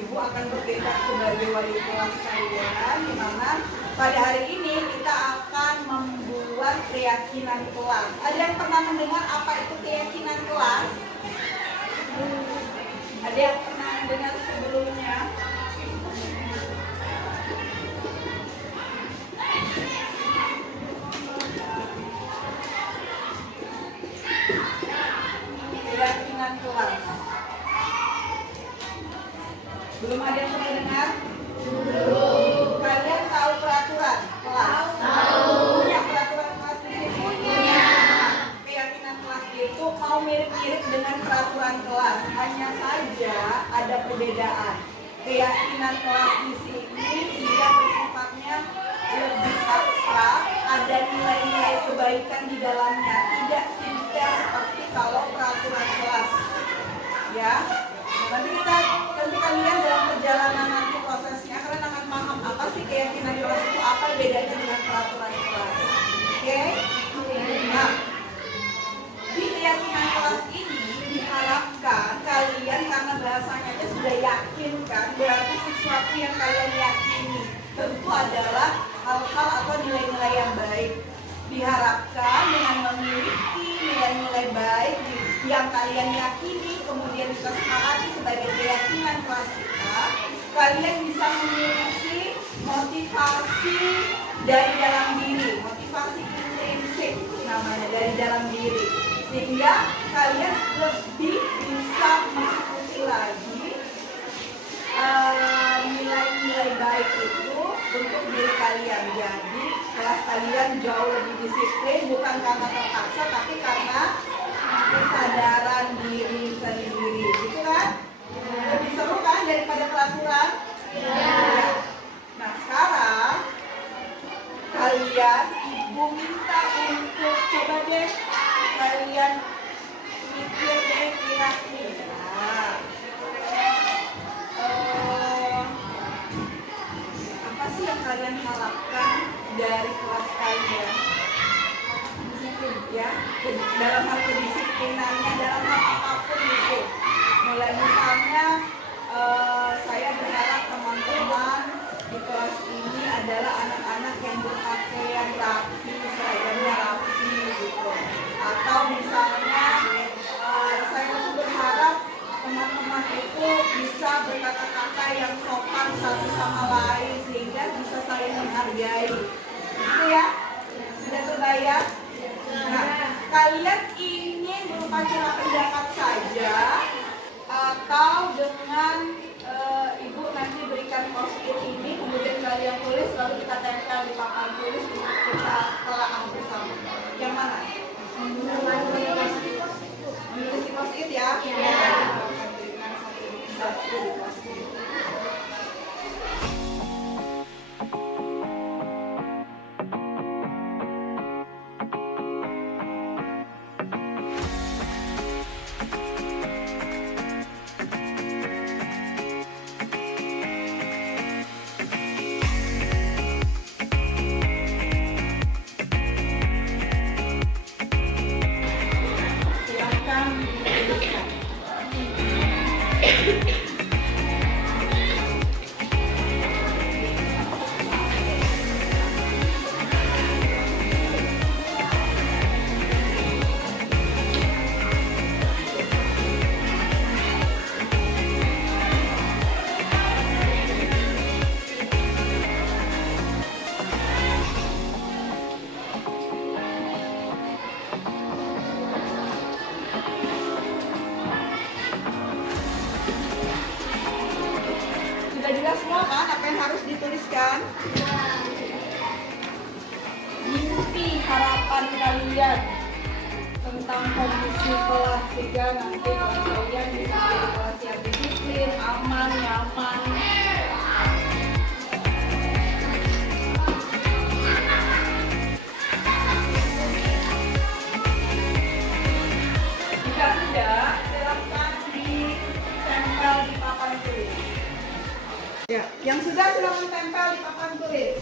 Ibu akan bertindak sebagai wali kelas kalian, di mana pada hari ini kita akan membuat keyakinan kelas. Ada yang pernah mendengar apa itu keyakinan kelas? Ada yang pernah mendengar sebelumnya? Keyakinan kelas. Belum ada yang pernah dengar? Belum. Kalian tahu peraturan kelas? Tahu. Punya peraturan kelas di sini? Punya. Keyakinan kelas itu mau mirip-mirip dengan peraturan kelas, hanya saja ada perbedaan. Keyakinan kelas di sini dia bersifatnya lebih abstrak, ada nilai-nilai kebaikan di dalamnya, tidak simpel seperti kalau peraturan kelas. Ya. Nanti kalian dalam perjalanan nanti prosesnya kalian akan paham apa sih keyakinan kelas itu, apa bedanya dengan peraturan kelas. Oke? Nah, di keyakinan kelas ini diharapkan kalian, karena bahasanya aja sudah yakin kan, berarti sesuatu yang kalian yakini tentu adalah hal-hal atau nilai-nilai yang baik. Diharapkan dengan memiliki nilai-nilai baik yang kalian yakini, kemudian kita sepakati sebagai keyakinan kelas kita, kalian bisa memiliki motivasi dari dalam diri, motivasi intrinsik namanya, dari dalam diri, sehingga kalian lebih bisa mengikuti lagi nilai-nilai baik itu untuk diri kalian. Jadi kelas kalian jauh lebih disiplin, bukan karena terpaksa, tapi karena kesadaran diri sendiri, gitu kan? Lebih seru kan daripada peraturan? Ya. Nah sekarang kalian, ibu minta untuk coba deh kalian mikir deh kira-kira apa sih yang kalian harapkan dari kelas kalian? Ya, dalam hal kedisiplinannya, dalam hal apapun itu. Mulai misalnya saya berharap teman-teman di kelas ini adalah anak-anak yang berpakaian rapi, seragamnya rapi gitu. Atau misalnya saya tuh berharap teman-teman itu bisa berkata-kata yang sopan satu sama lain sehingga bisa saling menghargai. Gitu ya? Sudah terbayang? Nah, kalian ingin berupa cuma pendapat saja atau dengan ibu nanti berikan post-it ini, kemudian kalian tulis lalu kita tempel di papan tulis untuk kita telaah bersama. Yang mana? Menulis di post-it ya? Iya. Akan berikan satu di post-it. Jelas semua kan apa yang harus dituliskan? Mimpi harapan kalian tentang kondisi kelas, sehingga nanti kelas kalian bisa jadi kelas yang disiplin, aman, nyaman. Jika sudah, silakan ditempel di papan tulis. Ya, yang sudah silakan tempel di papan tulis.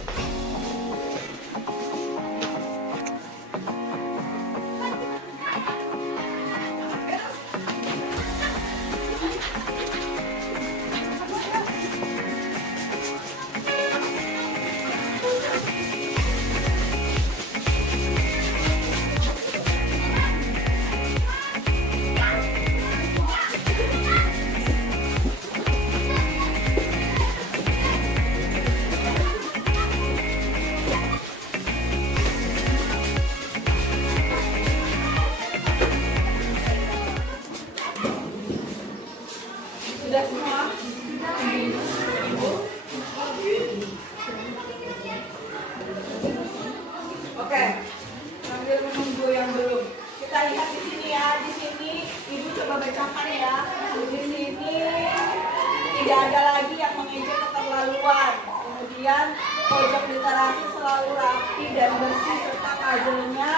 lagi yang mengejek keterlaluan. Kemudian pojok literasi selalu rapi dan bersih serta puzzle-nya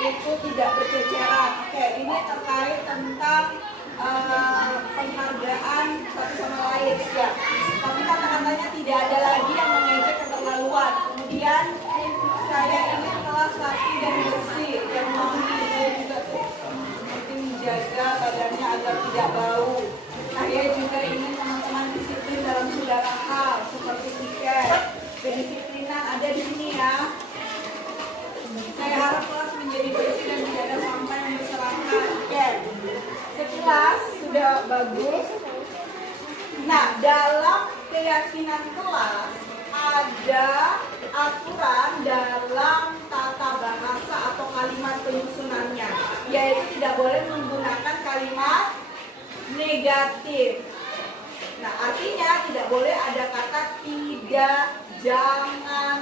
itu tidak berceceran. Oke, ini terkait tentang penghargaan satu sama lain ya. Tapi kata-katanya tidak ada lagi yang mengejek keterlaluan. Kemudian saya ingin kelas rapi dan bersih. Yang mau saya juga tuh seperti menjaga badannya agar tidak bau. Saya juga ingin teman-teman disiplin dalam segala hal seperti tiket. Kedisiplinan ada di sini ya. Saya harap kelas menjadi bersih dan tidak ada sampah yang berserakan. Oke. Sekilas sudah bagus. Nah, dalam keyakinan kelas ada aturan dalam tata bahasa atau kalimat penyusunannya, yaitu tidak boleh menggunakan kalimat negatif. Nah, artinya tidak boleh ada kata tidak, jangan,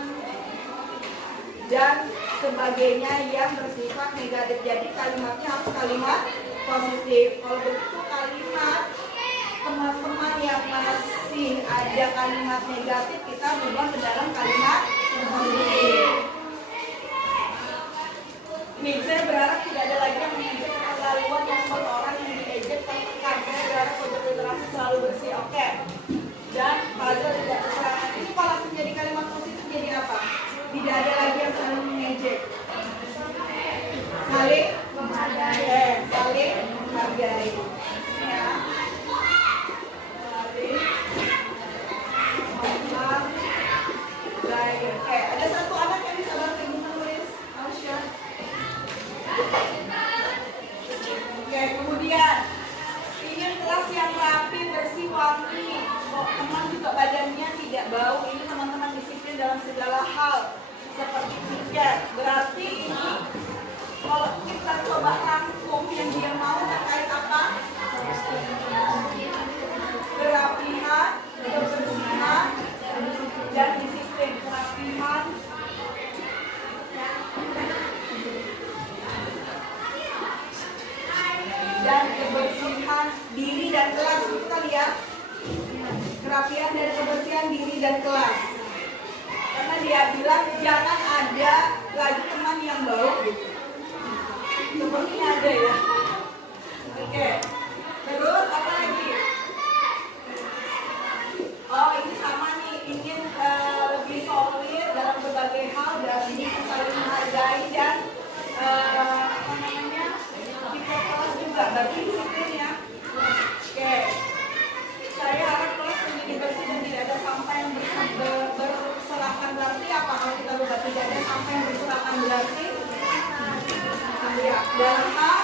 dan sebagainya yang bersifat negatif. Jadi kalimatnya harus kalimat positif. Kalau begitu kalimat teman-teman yang masih ada kalimat negatif, kita ubah ke dalam kalimat positif. Nih, saya berharap tidak ada lagi yang mengejek keterlaluan yang membuat orang yang diejek tertekan. Saya berharap pojok literasi selalu bersih. Oke. Dan puzzle tidak terserah. Ini kalau menjadi kalimat positif jadi apa? Tidak ada lagi yang saling mengejek. Saling menghargai. Saling menghargai. Ya. Oke, ada satu anak yang bisa bantu ibu menulis. Alsya. Oke, kemudian ingin kelas yang rapi, bersih, wangi. Teman juga badannya tidak bau. Ini teman-teman disiplin dalam segala hal seperti tiket. Berarti ini kalau kita coba rangkum yang dia mau terkait apa? Kerapihan, kebersihan, dan disiplin. Kerapihan dan kebersihan diri dan kelas. Kita lihat kerapihan dan kebersihan diri dan kelas. Karena dia bilang jangan ada lagi teman yang bau gitu. Sepertinya ada ya. Oke. Terus apa lagi? Oh, ini sama nih, ingin lebih solid dalam berbagai hal dan saling menghargai dan apa namanya, di kelas juga bagi disiplin ya. Oke, saya harap kelas menjadi bersih dan tidak ada sampah yang berserakan. Berarti apa kalau kita ubah tidak ada sampah yang berserakan? Berarti ya, dalam hal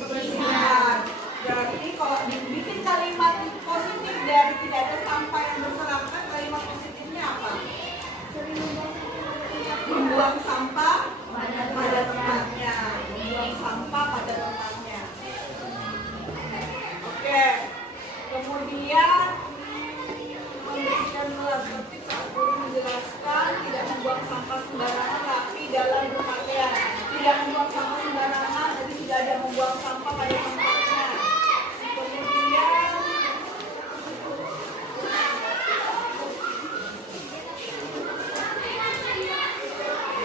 kebersihan. Berarti kalau dibikin kalimat positif dari tidak ada sampah yang berserakan, kalimat positifnya apa? Membuang sampah pada tempatnya. Membuang sampah pada tempatnya. Oke. Kemudian membersihkan kelas. Seperti saat guru menjelaskan, tidak membuang sampah sembarangan, rapi dalam berpakaian. Tidak membuang sampah sembarangan, jadi tidak ada membuang sampah pada tempatnya. Kemudian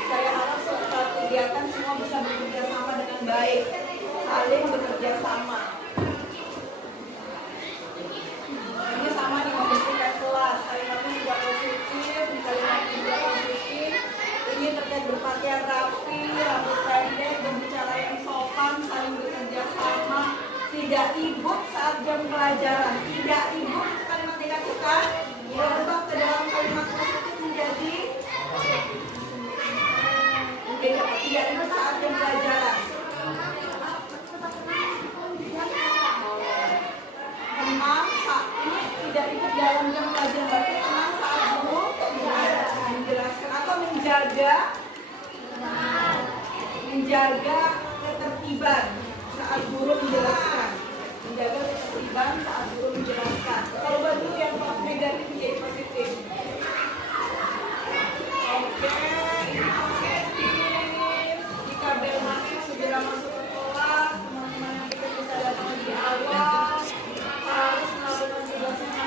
saya harap saat kegiatan semua bisa bekerja sama dengan baik, saling bekerja sama. Ini sama nih, membersihkan kelas. Kalimatnya juga positif, kalimatnya juga positif. Ini terkait berpakaian rapi, rambut pendek, berbicara yang sopan, saling bekerja sama, tidak ribut saat jam pelajaran. Tidak ribut itu kalimat negatif kan? Berubah ke dalam kalimat positif menjadi tidak ribut saat jam pelajaran. Tenang saat ini tidak ribut dalam jam pelajaran, berarti tenang saat guru menjelaskan atau menjaga ketertiban saat guru menjelaskan. Menjaga ketertiban saat guru menjelaskan. Kalau baju yang negatif menjadi positif. Oke, ini positif. Jika bel masuk, segera masuk ke kelas. Teman-teman yang kita bisa datang lebih awal. Harus melakukan tugasnya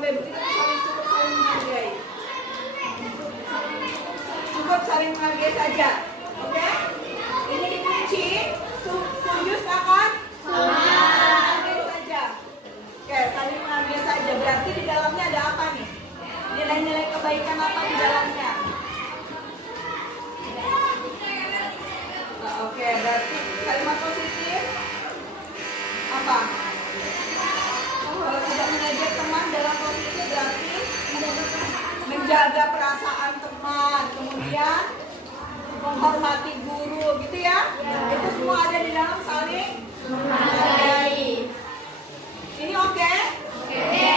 sampai begitu cukup saling menghargai. Cukup saling menghargai saja. Oke? Ini dikunci. Setuju sepakat? Menghargai saja. Oke, saling menghargai saja. Berarti di dalamnya ada apa nih? Nilai-nilai kebaikan apa di dalamnya? Oke, berarti kalimat positif apa? Kalau tidak mengejek teman dalam posisi berarti menjaga perasaan teman, kemudian menghormati guru, gitu ya? Itu semua ada di dalam saling menghargai. Ini oke? Oke.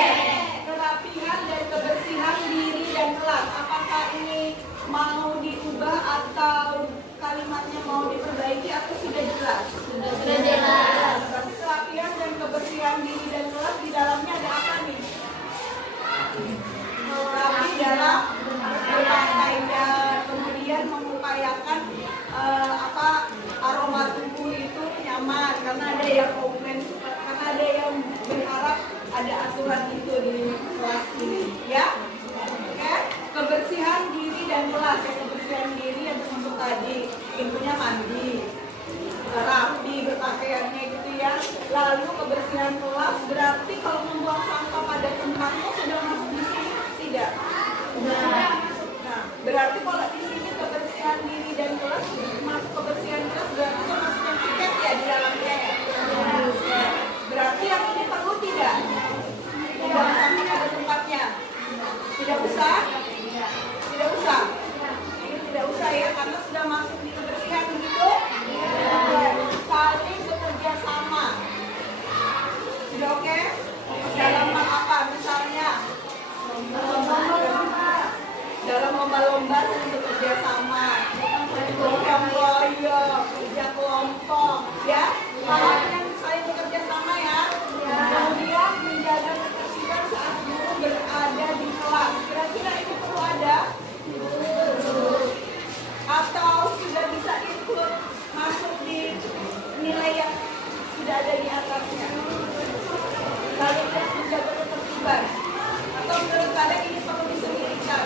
Kerapihan dan kebersihan diri dan kelas. Apakah ini mau diubah atau kalimatnya mau diperbaiki atau sudah jelas? Sudah jelas. Berarti kerapihan dan kebersihan diri dan kelas di dalamnya ada apa nih? Rapi dalam berpakaian, kemudian mengupayakan aroma tubuh itu nyaman, karena ada yang komplain, karena ada yang berharap ada aturan itu di kelas ini, ya. Oke, kebersihan diri dan kelas. Ya, kebersihan diri yang termasuk tadi, pintunya mandi, rapi berpakaiannya gitu ya. Lalu kebersihan kelas berarti kalau membuang sampah pada tempatnya sudah masuk di sini, tidak? Sudah masuk. Nah, berarti kalau di sini kebersihan diri dan kelas masuk kebersihan kelas berarti termasuk yang tiket ya di dalamnya ya. Berarti yang ini perlu tidak? Membuang sampah pada tempatnya. Tidak usah? Tidak usah. Ini tidak usah ya, karena sudah masuk di kebersihan begitu. Saling bekerja sama. Sudah oke? Dalam hal apa? Misalnya dalam lomba-lomba saling bekerja sama, gotong royong, kerja kelompok, ya. Hal yang saling bekerja sama ya. Kemudian menjaga ketertiban saat guru berada di kelas. Kira-kira itu perlu ada? Atau sudah bisa ikut masuk di nilai yang sudah ada di atasnya? Kalian menjaga ketertiban. Atau menurut kalian ini perlu disendirikan?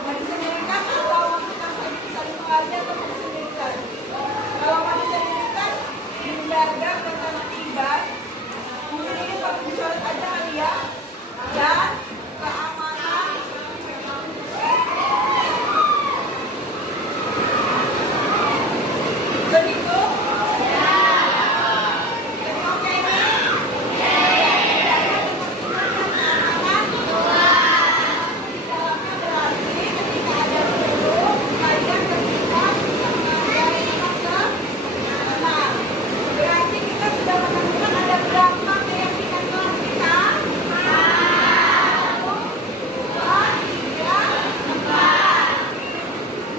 Mau disendirikan atau masukkan saling menghargai atau disendirikan? Kalau mau disendirikan, menjaga ketertiban. Mungkin ini perlu dicoret aja kali ya. Dan keamanan. Begitu? Oke ini? Berarti kita sudah menemukan ada berapa keyakinan kelas kita?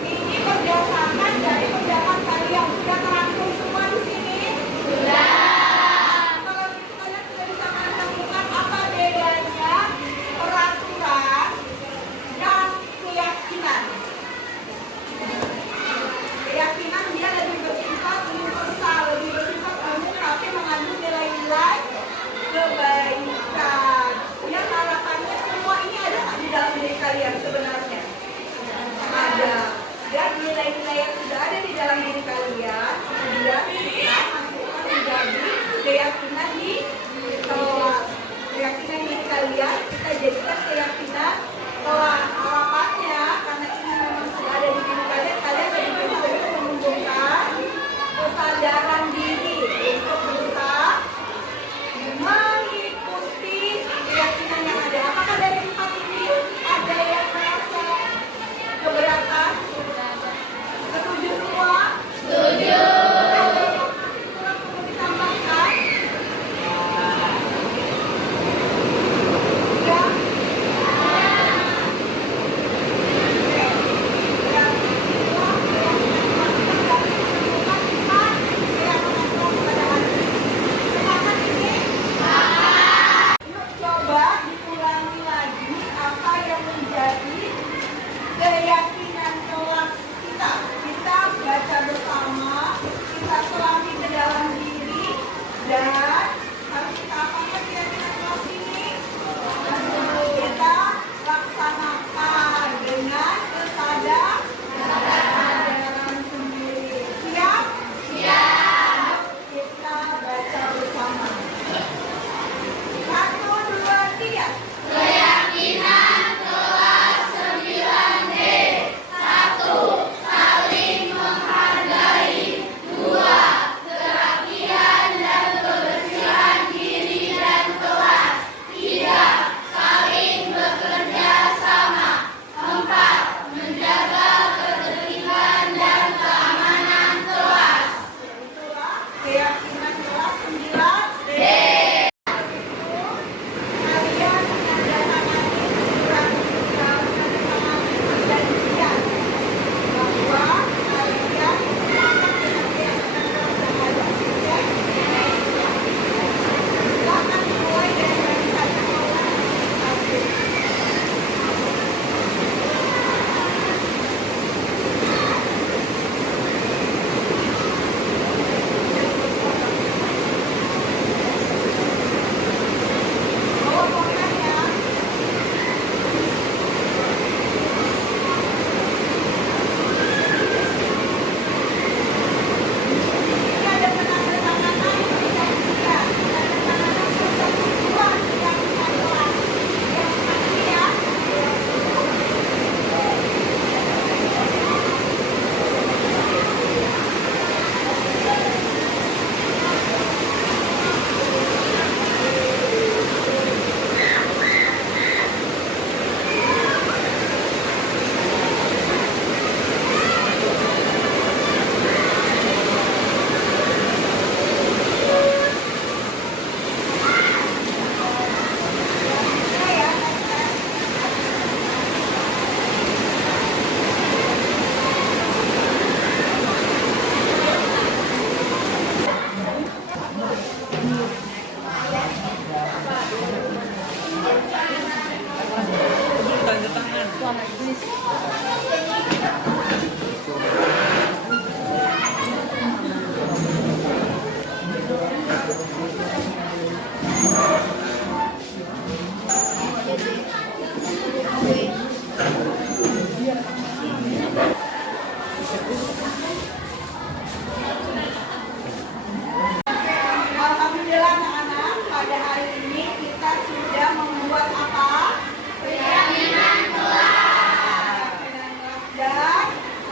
Ini berdasarkan dari pendapat kalian. Sudah terangkum semua di sini? Sudah. Kalau gitu kalian sudah bisa menemukan apa bedanya peraturan dan keyakinan. Keyakinan dia lebih bersifat universal, lebih bersifat umum, tapi mengandung nilai-nilai kebaikan. Yang harapannya semua ini ada nggak di dalam diri kalian sebenarnya? Ada. Dan nilai-nilai yang sudah ada di dalam diri kalian kemudian kita masukkan menjadi keyakinan di kelas. Keyakinan diri kalian kita jadikan keyakinan kelas. Harapannya karena ini memang sudah ada di diri kalian, kalian lebih menumbuhkan kesadaran diri untuk bisa mengikuti keyakinan yang ada. Apakah dari empat ini ada yang merasa keberatan? Setuju semua? Setuju. Ada yang kurang perlu ditambahkan? Ya? Coba dikulangi lagi apa yang menjadi keyakinan kelas kita. Kita baca bersama, kita selami ke dalam diri dan Alhamdulillah anak-anak, pada hari ini kita sudah membuat apa? Keyakinan kelas. Dan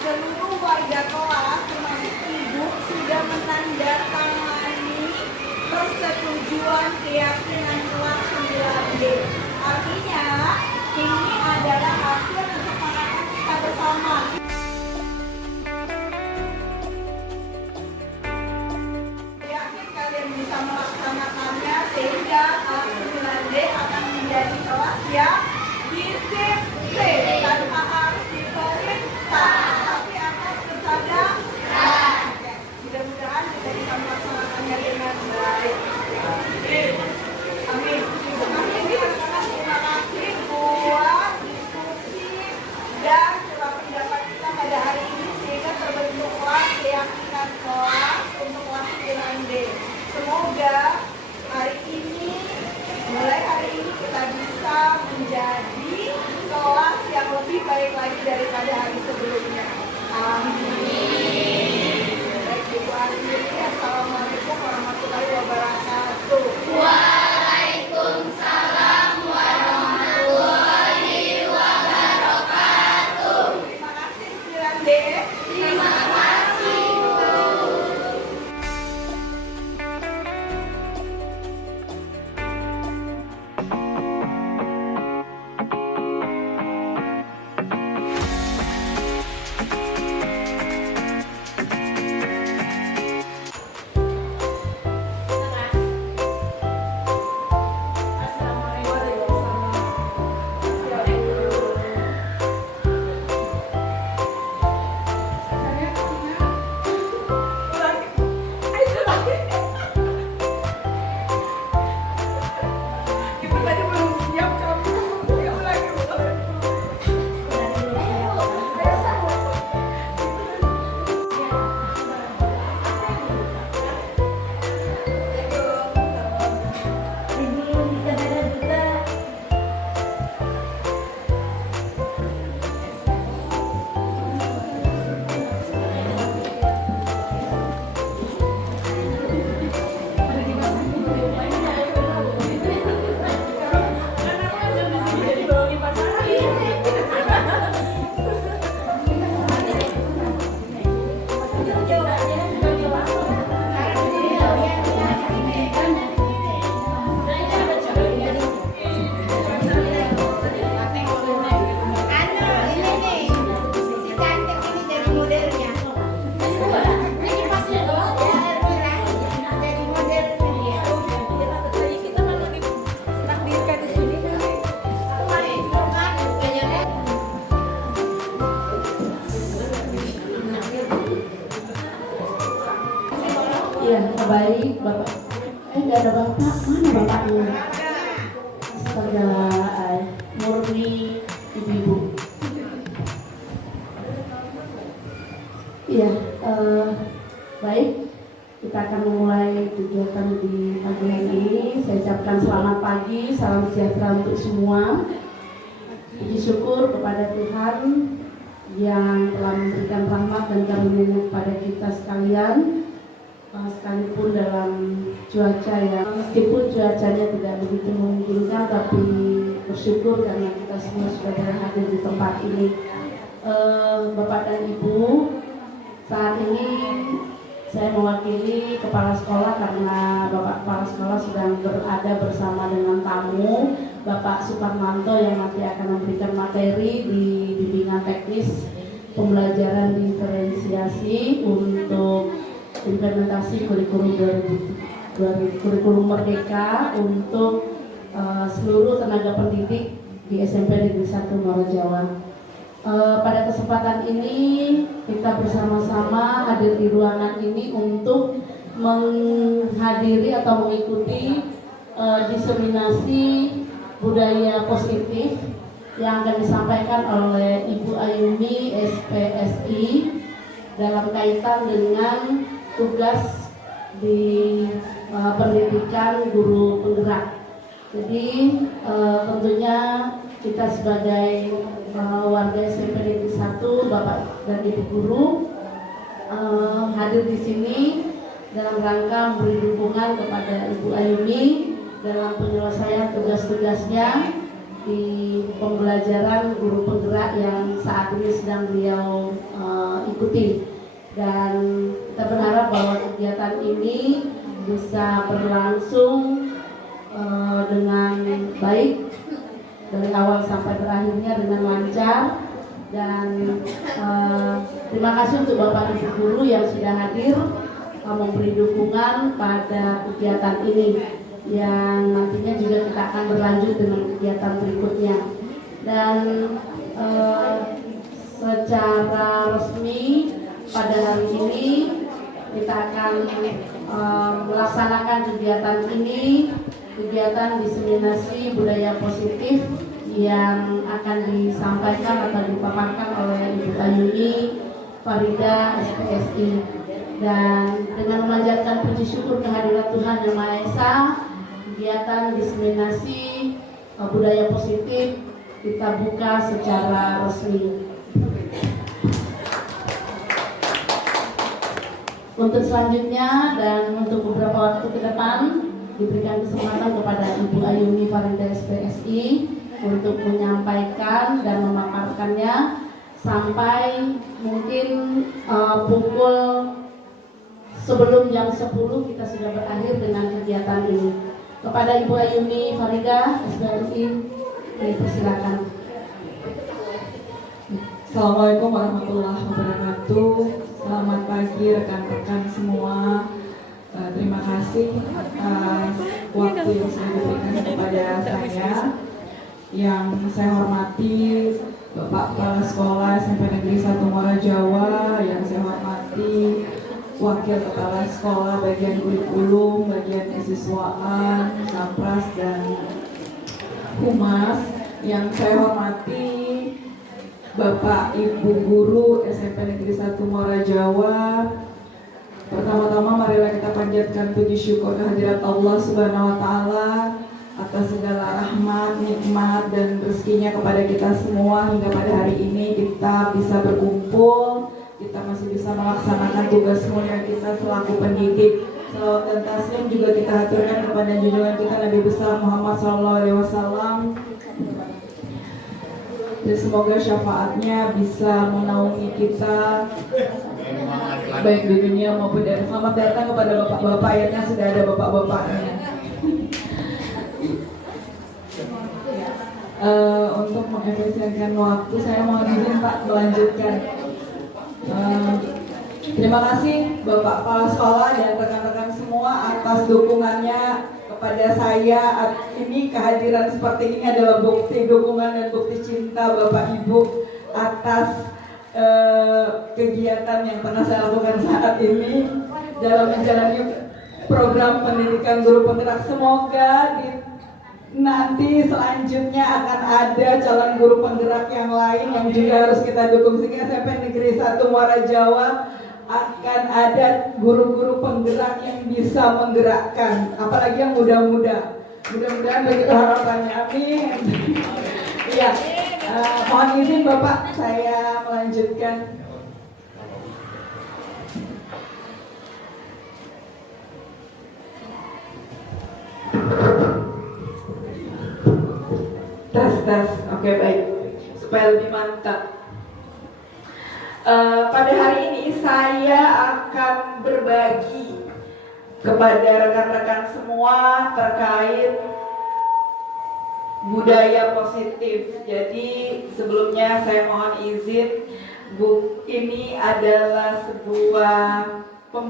seluruh warga kelas termasuk ibu sudah menandatangani persetujuan keyakinan kelas 9D. Artinya ini adalah hasil kesepakatan kita bersama. Bisa melaksanakannya sehingga kelas 9D akan menjadi kelas yang disiplin tanpa harus diperintah, tapi akan kesadaran. Mudah-mudahan kita bisa melaksanakannya dengan baik. Amin. Amin. Terima kasih buat diskusi dan curah pendapat kita pada hari ini sehingga terbentuklah keyakinan kelas untuk kelas 9D. Semoga mulai hari ini kita bisa menjadi kelas yang lebih baik lagi daripada hari sebelumnya. Amin. Baik, Ibu Andri, Assalamualaikum warahmatullahi wabarakatuh. Waalaikumsalam warahmatullahi wabarakatuh. Terima kasih 9D. Terima kasih. Iya, baik Bapak. Nggak ada Bapak. Mana Bapaknya? Astaga, murni ibu-ibu. Iya, baik. Kita akan memulai kegiatan di pagi hari ini. Saya ucapkan selamat pagi, salam sejahtera untuk semua. Puji syukur kepada Tuhan yang telah memberikan rahmat dan karunia kepada kita sekalian. Sekalipun dalam cuaca yang meskipun cuacanya tidak begitu memungkinkan, tapi bersyukur karena kita semua sudah berada di tempat ini. Bapak dan Ibu, saat ini saya mewakili kepala sekolah karena Bapak kepala sekolah sedang berada bersama dengan tamu Bapak Suparmanto yang nanti akan memberikan materi di bimbingan teknis pembelajaran diferensiasi untuk implementasi kurikulum Merdeka untuk seluruh tenaga pendidik di SMP Negeri 1 Muaro Jawa. Pada kesempatan ini kita bersama-sama hadir di ruangan ini untuk menghadiri atau mengikuti diseminasi budaya positif yang akan disampaikan oleh Ibu Ayumi SPSI dalam kaitan dengan tugas di pendidikan guru penggerak. Jadi tentunya kita sebagai warga SMP Negeri 1, Bapak dan Ibu guru hadir di sini dalam rangka memberi dukungan kepada Ibu Ayumi dalam penyelesaian tugas-tugasnya di pembelajaran guru penggerak yang saat ini sedang beliau ikuti. Dan kita berharap bahwa kegiatan ini bisa berlangsung dengan baik dari awal sampai berakhirnya dengan lancar. Dan terima kasih untuk Bapak Ibu guru yang sudah hadir memberi dukungan pada kegiatan ini, yang nantinya juga kita akan berlanjut dengan kegiatan berikutnya. Dan secara resmi pada hari ini kita akan melaksanakan kegiatan ini, kegiatan diseminasi budaya positif yang akan disampaikan atau dipaparkan oleh Ibu Ayumi Farida SPSI. Dan dengan memanjatkan puji syukur kehadirat Tuhan Yang Maha Esa, kegiatan diseminasi budaya positif kita buka secara resmi. Untuk selanjutnya dan untuk beberapa waktu ke depan diberikan kesempatan kepada Ibu Ayumi Farida SPSI untuk menyampaikan dan memaparkannya sampai mungkin pukul sebelum jam 10 kita sudah berakhir dengan kegiatan ini. Kepada Ibu Ayumi Farida SPSI, dipersilakan. Assalamualaikum warahmatullahi wabarakatuh. Selamat pagi rekan-rekan semua. Terima kasih atas waktu yang sudah diberikan kepada saya. Yang saya hormati Bapak Kepala Sekolah SMP Negeri 1 Muara Jawa, yang saya hormati Wakil Kepala Sekolah bagian kurikulum, bagian kesiswaan, Sapras dan Humas, yang saya hormati Bapak Ibu guru SMP Negeri 1 Muara Jawa. Pertama-tama marilah kita panjatkan puji syukur kehadirat Allah Subhanahu wa taala atas segala rahmat, nikmat dan rezekinya kepada kita semua hingga pada hari ini kita bisa berkumpul, kita masih bisa melaksanakan tugas mulia kita selaku pendidik. Selawat dan taslim juga kita haturkan kepada junjungan kita Nabi besar Muhammad SAW. Dan semoga syafaatnya bisa menaungi kita baik di dunia maupun di akhirat. Selamat datang kepada bapak-bapak, akhirnya sudah ada bapak-bapaknya. Untuk mengefisienkan waktu, saya mohon izin Pak melanjutkan. Terima kasih Bapak Kepala Sekolah dan rekan-rekan semua atas dukungannya kepada saya. Ini kehadiran seperti ini adalah bukti dukungan dan bukti cinta Bapak Ibu atas kegiatan yang tengah saya lakukan saat ini dalam menjalani program pendidikan guru penggerak. Semoga nanti selanjutnya akan ada calon guru penggerak yang lain yang juga harus kita dukung, sehingga SMP Negeri 1 Muara Jawa akan ada guru-guru penggerak yang bisa menggerakkan, apalagi yang muda-muda. Mudah-mudahan begitu harapannya, amin. Iya, mohon izin Bapak, saya melanjutkan. Tes, oke baik, supaya lebih mantap. Pada hari ini saya akan berbagi kepada rekan-rekan semua terkait budaya positif. Jadi sebelumnya saya mohon izin, ini adalah sebuah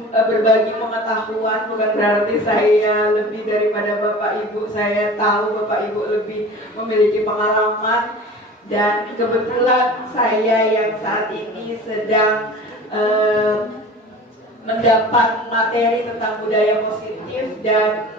berbagi pengetahuan, bukan berarti saya lebih daripada Bapak Ibu. Saya tahu Bapak Ibu lebih memiliki pengalaman, dan kebetulan saya yang saat ini sedang mendapat materi tentang budaya positif, dan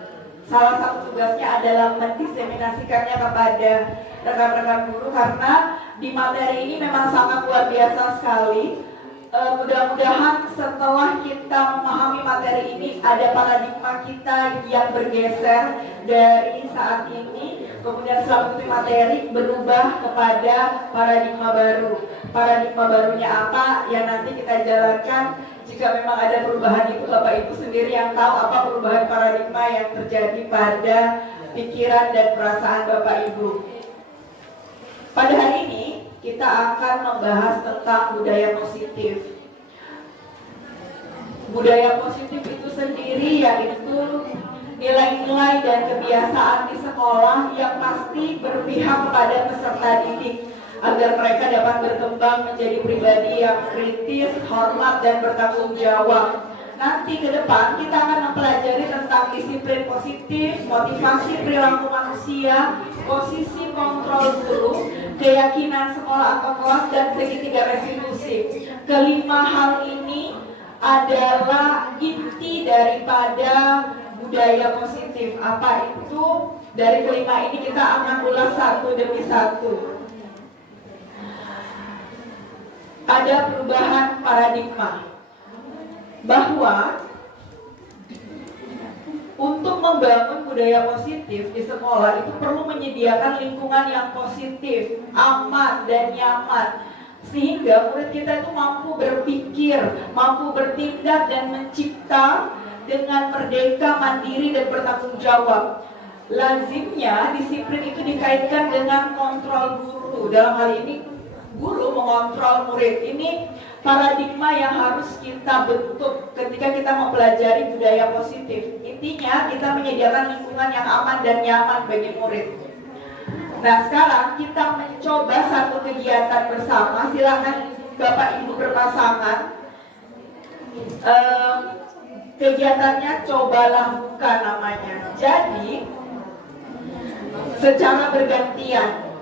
salah satu tugasnya adalah mendiseminasikannya kepada rekan-rekan guru karena di materi ini memang sangat luar biasa sekali. Mudah-mudahan setelah kita memahami materi ini ada paradigma kita yang bergeser dari saat ini, kemudian setelah mengikuti materi berubah kepada paradigma baru. Paradigma barunya apa yang nanti kita jalankan. Jika memang ada perubahan itu, Bapak Ibu sendiri yang tahu apa perubahan paradigma yang terjadi pada pikiran dan perasaan Bapak Ibu. Pada hari ini kita akan membahas tentang budaya positif. Budaya positif itu sendiri yaitu nilai-nilai dan kebiasaan di sekolah yang pasti berpihak kepada peserta didik agar mereka dapat berkembang menjadi pribadi yang kritis, hormat, dan bertanggung jawab. Nanti ke depan kita akan mempelajari tentang disiplin positif, motivasi perilaku manusia, posisi kontrol guru, keyakinan sekolah atau kelas, dan segitiga restitusi. Kelima hal ini adalah inti daripada budaya positif. Apa itu? Dari kelima ini kita akan ulas satu demi satu. Ada perubahan paradigma bahwa untuk membangun budaya positif di sekolah itu perlu menyediakan lingkungan yang positif, aman, dan nyaman sehingga murid kita itu mampu berpikir, mampu bertindak dan mencipta dengan merdeka, mandiri, dan bertanggung jawab. Lazimnya disiplin itu dikaitkan dengan kontrol guru. Dalam hal ini guru mengontrol murid. Ini paradigma yang harus kita bentuk ketika kita mempelajari budaya positif. Intinya kita menyediakan lingkungan yang aman dan nyaman bagi murid. Nah, sekarang kita mencoba satu kegiatan bersama. Silakan Bapak Ibu berpasangan. Kegiatannya cobalah buka namanya. Jadi secara bergantian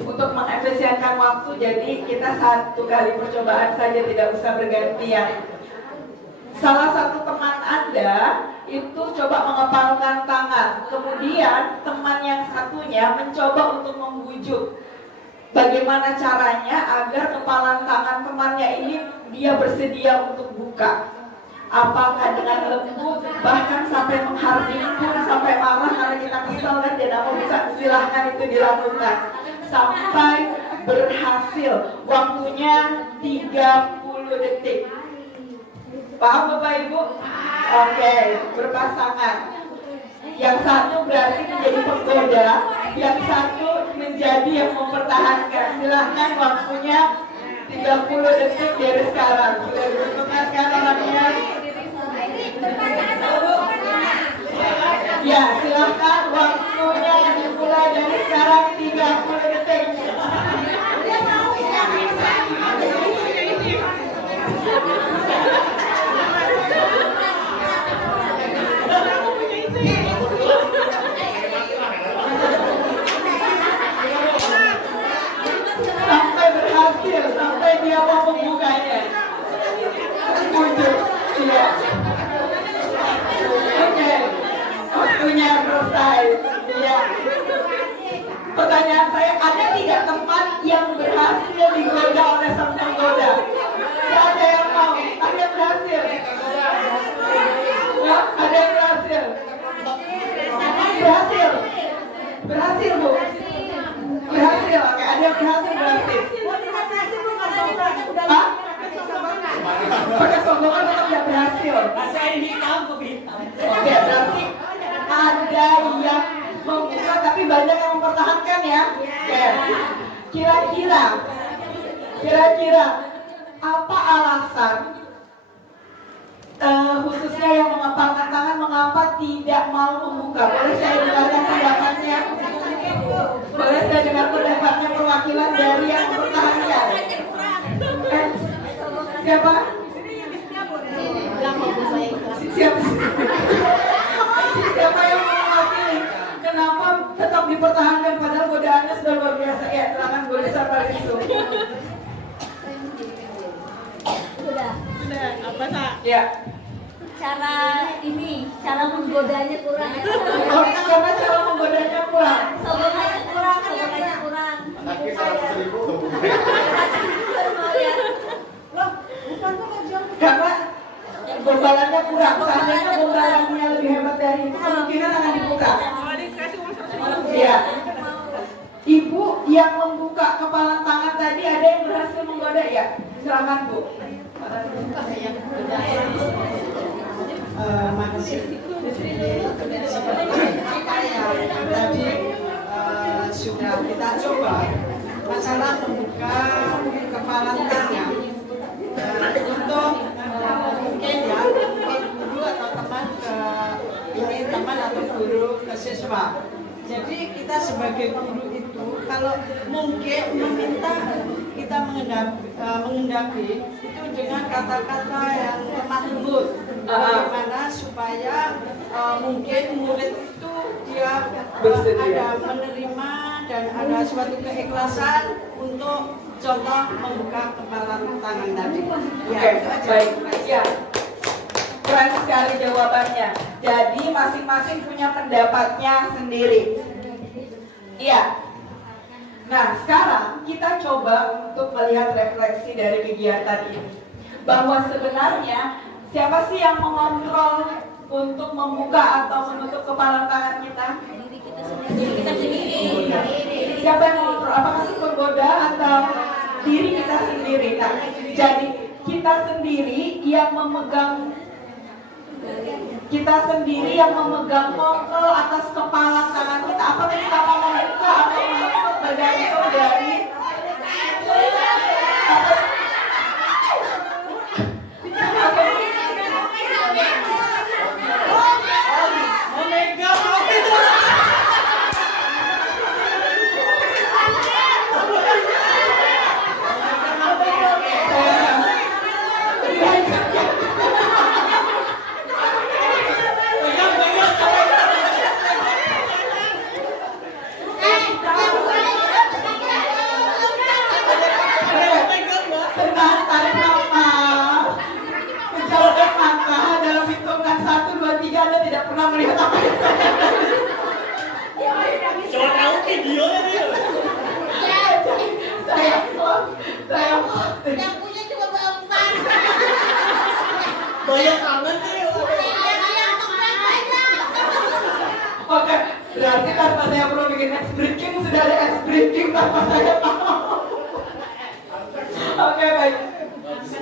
untuk mengefisienkan waktu, jadi kita satu kali percobaan saja, tidak usah bergantian. Salah satu teman Anda itu coba mengepalkan tangan, kemudian teman yang satunya mencoba untuk membujuk. Bagaimana caranya agar kepalan tangan temannya ini dia bersedia untuk buka? Apakah dengan lembut, bahkan sampai menghardik pun, sampai marah karena kita kesal dan tidak mau bisa, silahkan itu dilakukan sampai berhasil. Waktunya 30 detik. Paham Bapak Ibu? Oke, berpasangan. Yang satu berarti menjadi penggoda, yang satu menjadi yang mempertahankan. Silahkan, waktunya 30 detik dari sekarang. Sudah ditentukan kan orangnya? Ya, silahkan, waktunya dimulai dari sekarang 30 detik. Sampai berhasil, sampai dia mau membukanya. Bujuk, ya. Oke, waktunya selesai. Ya. Pertanyaan saya, ada tidak tempat yang berhasil digoda oleh sang penggoda? Tidak ada yang mau, ada yang berhasil. Ya, ada yang berhasil. Berhasil. Berhasil, Bu. Berhasil, oke, ada yang berhasil berarti. Hah? Pakai sombongan tetap tidak berhasil. Oke, berarti ada yang membuka tapi banyak yang mempertahankan ya. Oke. Kira-kira apa alasan khususnya yang mengepalkan tangan mengapa tidak mau membuka? Boleh saya dengarkan pendapatnya? Boleh saya dengar pendapatnya perwakilan dari yang mempertahankan? Siapa? Siapa yang mewakili? Kenapa tetap dipertahankan padahal godaannya sudah luar biasa? Ya, silakan boleh siapa itu? Sudah. Apa Sa? Ya. Cara menggodanya kurang. Karena cara menggodanya kurang. Sombongannya kurang. Laki 100.000 Loh, bukan kok jauh. Karena gombalannya kurang. Seandainya gombalannya lebih hebat dari itu, kemungkinan akan dibuka. Iya. Ibu yang membuka kepalan tangan tadi ada yang berhasil menggoda ya? Silakan Bu. Makasih. Seperti yang tadi sudah kita coba masalah membuka kepalan tangan untuk mungkin ya guru atau teman teman atau guru ke siswa. Jadi kita sebagai guru itu kalau mungkin meminta kita mengendaki itu dengan kata-kata yang lemah lembut, bagaimana supaya mungkin murid itu dia ada menerima dan ada suatu keikhlasan untuk contoh membuka kepalan tangan tadi. Ya, itu aja. Baik, ya. Keren sekali jawabannya. Jadi masing-masing punya pendapatnya sendiri. Iya. Nah, sekarang kita coba untuk melihat refleksi dari kegiatan ini. Bahwa sebenarnya siapa sih yang mengontrol untuk membuka atau menutup kepala tangan kita? Diri kita sendiri. Siapa yang mengontrol? Apakah si penggoda atau diri kita sendiri? Nah, jadi kita sendiri yang memegang kontrol atas kepala tangan kita. Apakah kita mau membuka atau menutup bergantung dari tarik nafas, pejamkan mata dalam hitungan 1, 2, 3. Anda tidak pernah melihat apa yang coba tahu videonya nih. saya Yang punya juga beempat. Banyak kangen nih. Oke, berarti tanpa saya perlu bikin ice breaking, sudah ada ice breaking tanpa saya tahu. Oke, baik.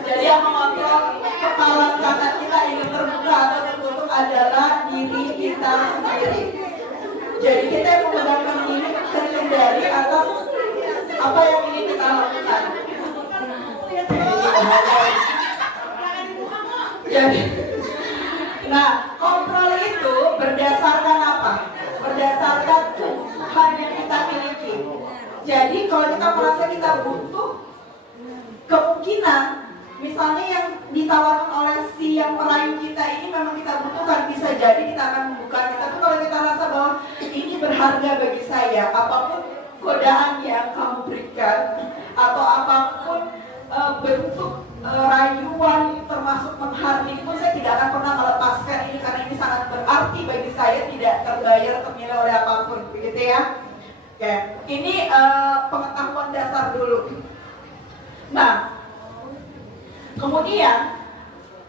Jadi yang mengontrol kepala tangan kita ingin terbuka atau tertutup adalah diri kita sendiri. Jadi kita yang menggunakan ini terkendali atas apa yang ingin kita lakukan. Jadi, nah, kontrol itu berdasarkan apa? Berdasarkan Tuhan yang kita miliki. Jadi kalau kita merasa kita butuh, kemungkinan misalnya yang ditawarkan oleh si yang merayu kita ini memang kita butuhkan, bisa jadi kita akan membukanya. Tapi kalau kita rasa bahwa ini berharga bagi saya, apapun godaan yang kamu berikan atau apapun bentuk rayuan termasuk menghardik pun, saya tidak akan pernah melepaskan ini karena ini sangat berarti bagi saya, tidak terbayar ternilai oleh apapun, begitu ya. Oke, ini pengetahuan dasar dulu. Nah, kemudian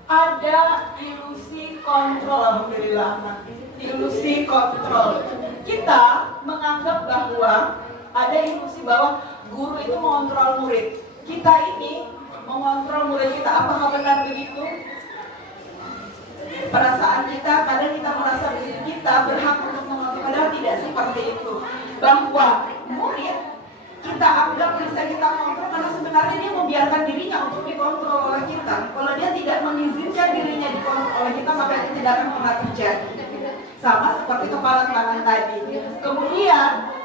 ada ilusi kontrol. Alhamdulillah, ilusi kontrol. Kita menganggap bahwa ada ilusi bahwa guru itu mengontrol murid. Kita ini mengontrol murid kita. Apakah benar begitu? Perasaan kita, kadang kita merasa diri kita berhak untuk mengontrol, padahal tidak seperti itu. Bahwa murid kita anggap bisa kita kontrol karena sebenarnya dia membiarkan dirinya untuk dikontrol oleh kita. Kalau dia tidak mengizinkan dirinya dikontrol oleh kita, maka itu tidak akan pernah terjadi. Sama seperti kepala tangan tadi. Kemudian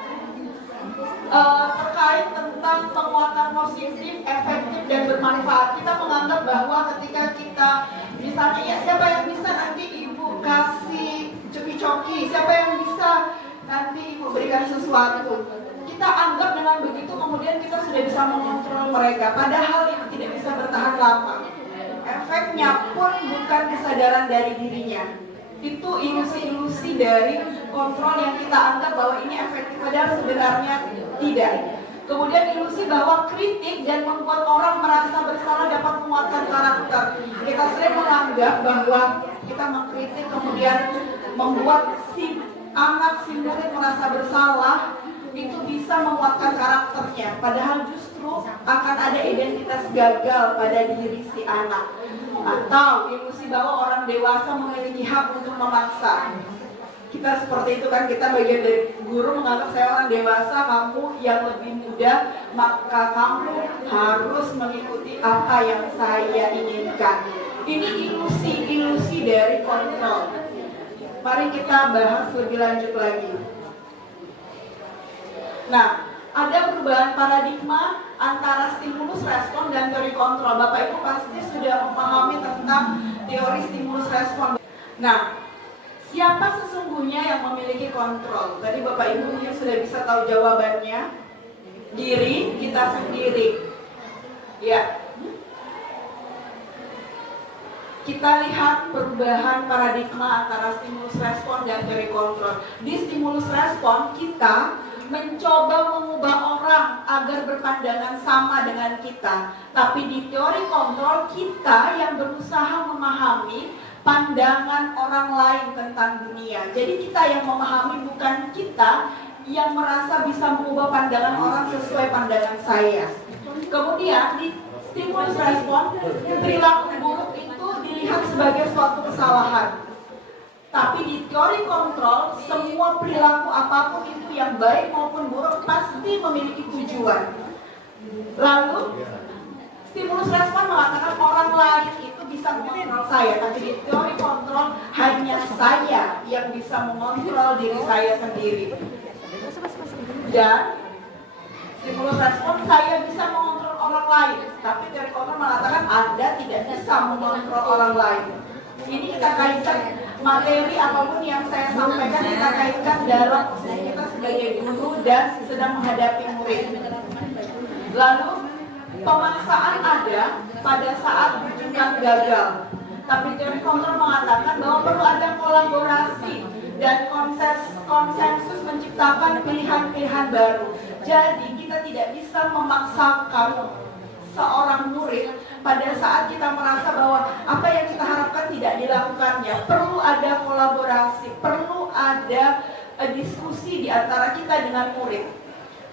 terkait tentang penguatan positif, efektif dan bermanfaat, kita menganggap bahwa ketika kita misalnya, ya siapa yang bisa nanti ibu kasih coki-coki, siapa yang bisa nanti ibu berikan sesuatu, kita anggap dengan begitu kemudian kita sudah bisa mengontrol mereka, padahal itu tidak bisa bertahan lama. Efeknya pun bukan kesadaran dari dirinya. Itu ilusi-ilusi dari kontrol yang kita anggap bahwa ini efektif, padahal sebenarnya tidak. Kemudian ilusi bahwa kritik dan membuat orang merasa bersalah dapat menguatkan karakter. Kita sering menganggap bahwa kita mengkritik kemudian membuat si anak, si murid merasa bersalah, itu bisa menguatkan karakternya. Padahal justru akan ada identitas gagal pada diri si anak. Atau ilusi bahwa orang dewasa memiliki hak untuk memaksa. Kita seperti itu kan, kita bagian dari guru menganggap saya orang dewasa, kamu yang lebih muda, maka kamu harus mengikuti apa yang saya inginkan. Ini ilusi dari kontrol. Mari kita bahas lebih lanjut lagi. Nah, ada perubahan paradigma antara stimulus respon dan teori kontrol. Bapak Ibu pasti sudah memahami tentang teori stimulus respon. Nah, siapa sesungguhnya yang memiliki kontrol? Tadi Bapak Ibu mungkin sudah bisa tahu jawabannya. Diri kita sendiri. Ya. Kita lihat perubahan paradigma antara stimulus respon dan teori kontrol. Di stimulus respon kita mencoba mengubah orang agar berpandangan sama dengan kita. Tapi di teori kontrol kita yang berusaha memahami pandangan orang lain tentang dunia. Jadi kita yang memahami, bukan kita yang merasa bisa mengubah pandangan orang sesuai pandangan saya. Kemudian di stimulus respon, perilaku buruk itu dilihat sebagai suatu kesalahan. Tapi di teori kontrol, semua perilaku apapun itu yang baik maupun buruk pasti memiliki tujuan. Lalu stimulus respon mengatakan orang lain itu bisa mengontrol saya, tapi di teori kontrol hanya saya yang bisa mengontrol diri saya sendiri. Dan stimulus respon saya bisa mengontrol orang lain, tapi teori kontrol mengatakan Anda tidak bisa mengontrol orang lain. Ini kita kaitkan materi apapun yang saya sampaikan, kita kaitkan dalam posisi kita sebagai guru dan sedang menghadapi murid. Lalu pemaksaan ada pada saat bukan gagal, tapi teori kontrol mengatakan bahwa perlu ada kolaborasi dan konsensus menciptakan pilihan-pilihan baru. Jadi kita tidak bisa memaksakan seorang murid pada saat kita merasa bahwa apa yang kita harapkan tidak dilakukannya. Perlu ada kolaborasi, perlu ada diskusi di antara kita dengan murid.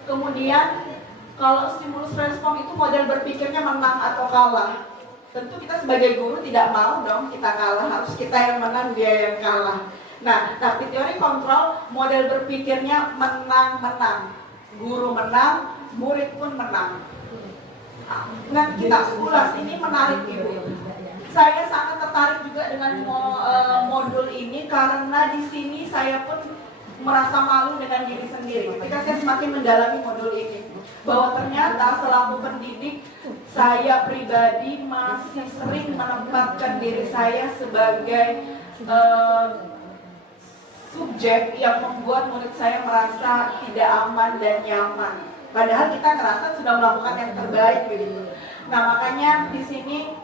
Kemudian kalau stimulus respon itu model berpikirnya menang atau kalah. Tentu kita sebagai guru tidak mau dong kita kalah, harus kita yang menang, dia yang kalah. Nah, tapi teori kontrol model berpikirnya menang-menang. Guru menang, murid pun menang. Nah, kita ulas, ini menarik Ibu. Saya sangat tertarik juga dengan modul ini karena di sini saya pun merasa malu dengan diri sendiri ketika saya semakin mendalami modul ini, bahwa ternyata selaku pendidik saya pribadi masih sering menempatkan diri saya sebagai subjek yang membuat murid saya merasa tidak aman dan nyaman. Padahal kita ngerasa sudah melakukan yang terbaik begitu. Nah, makanya di sini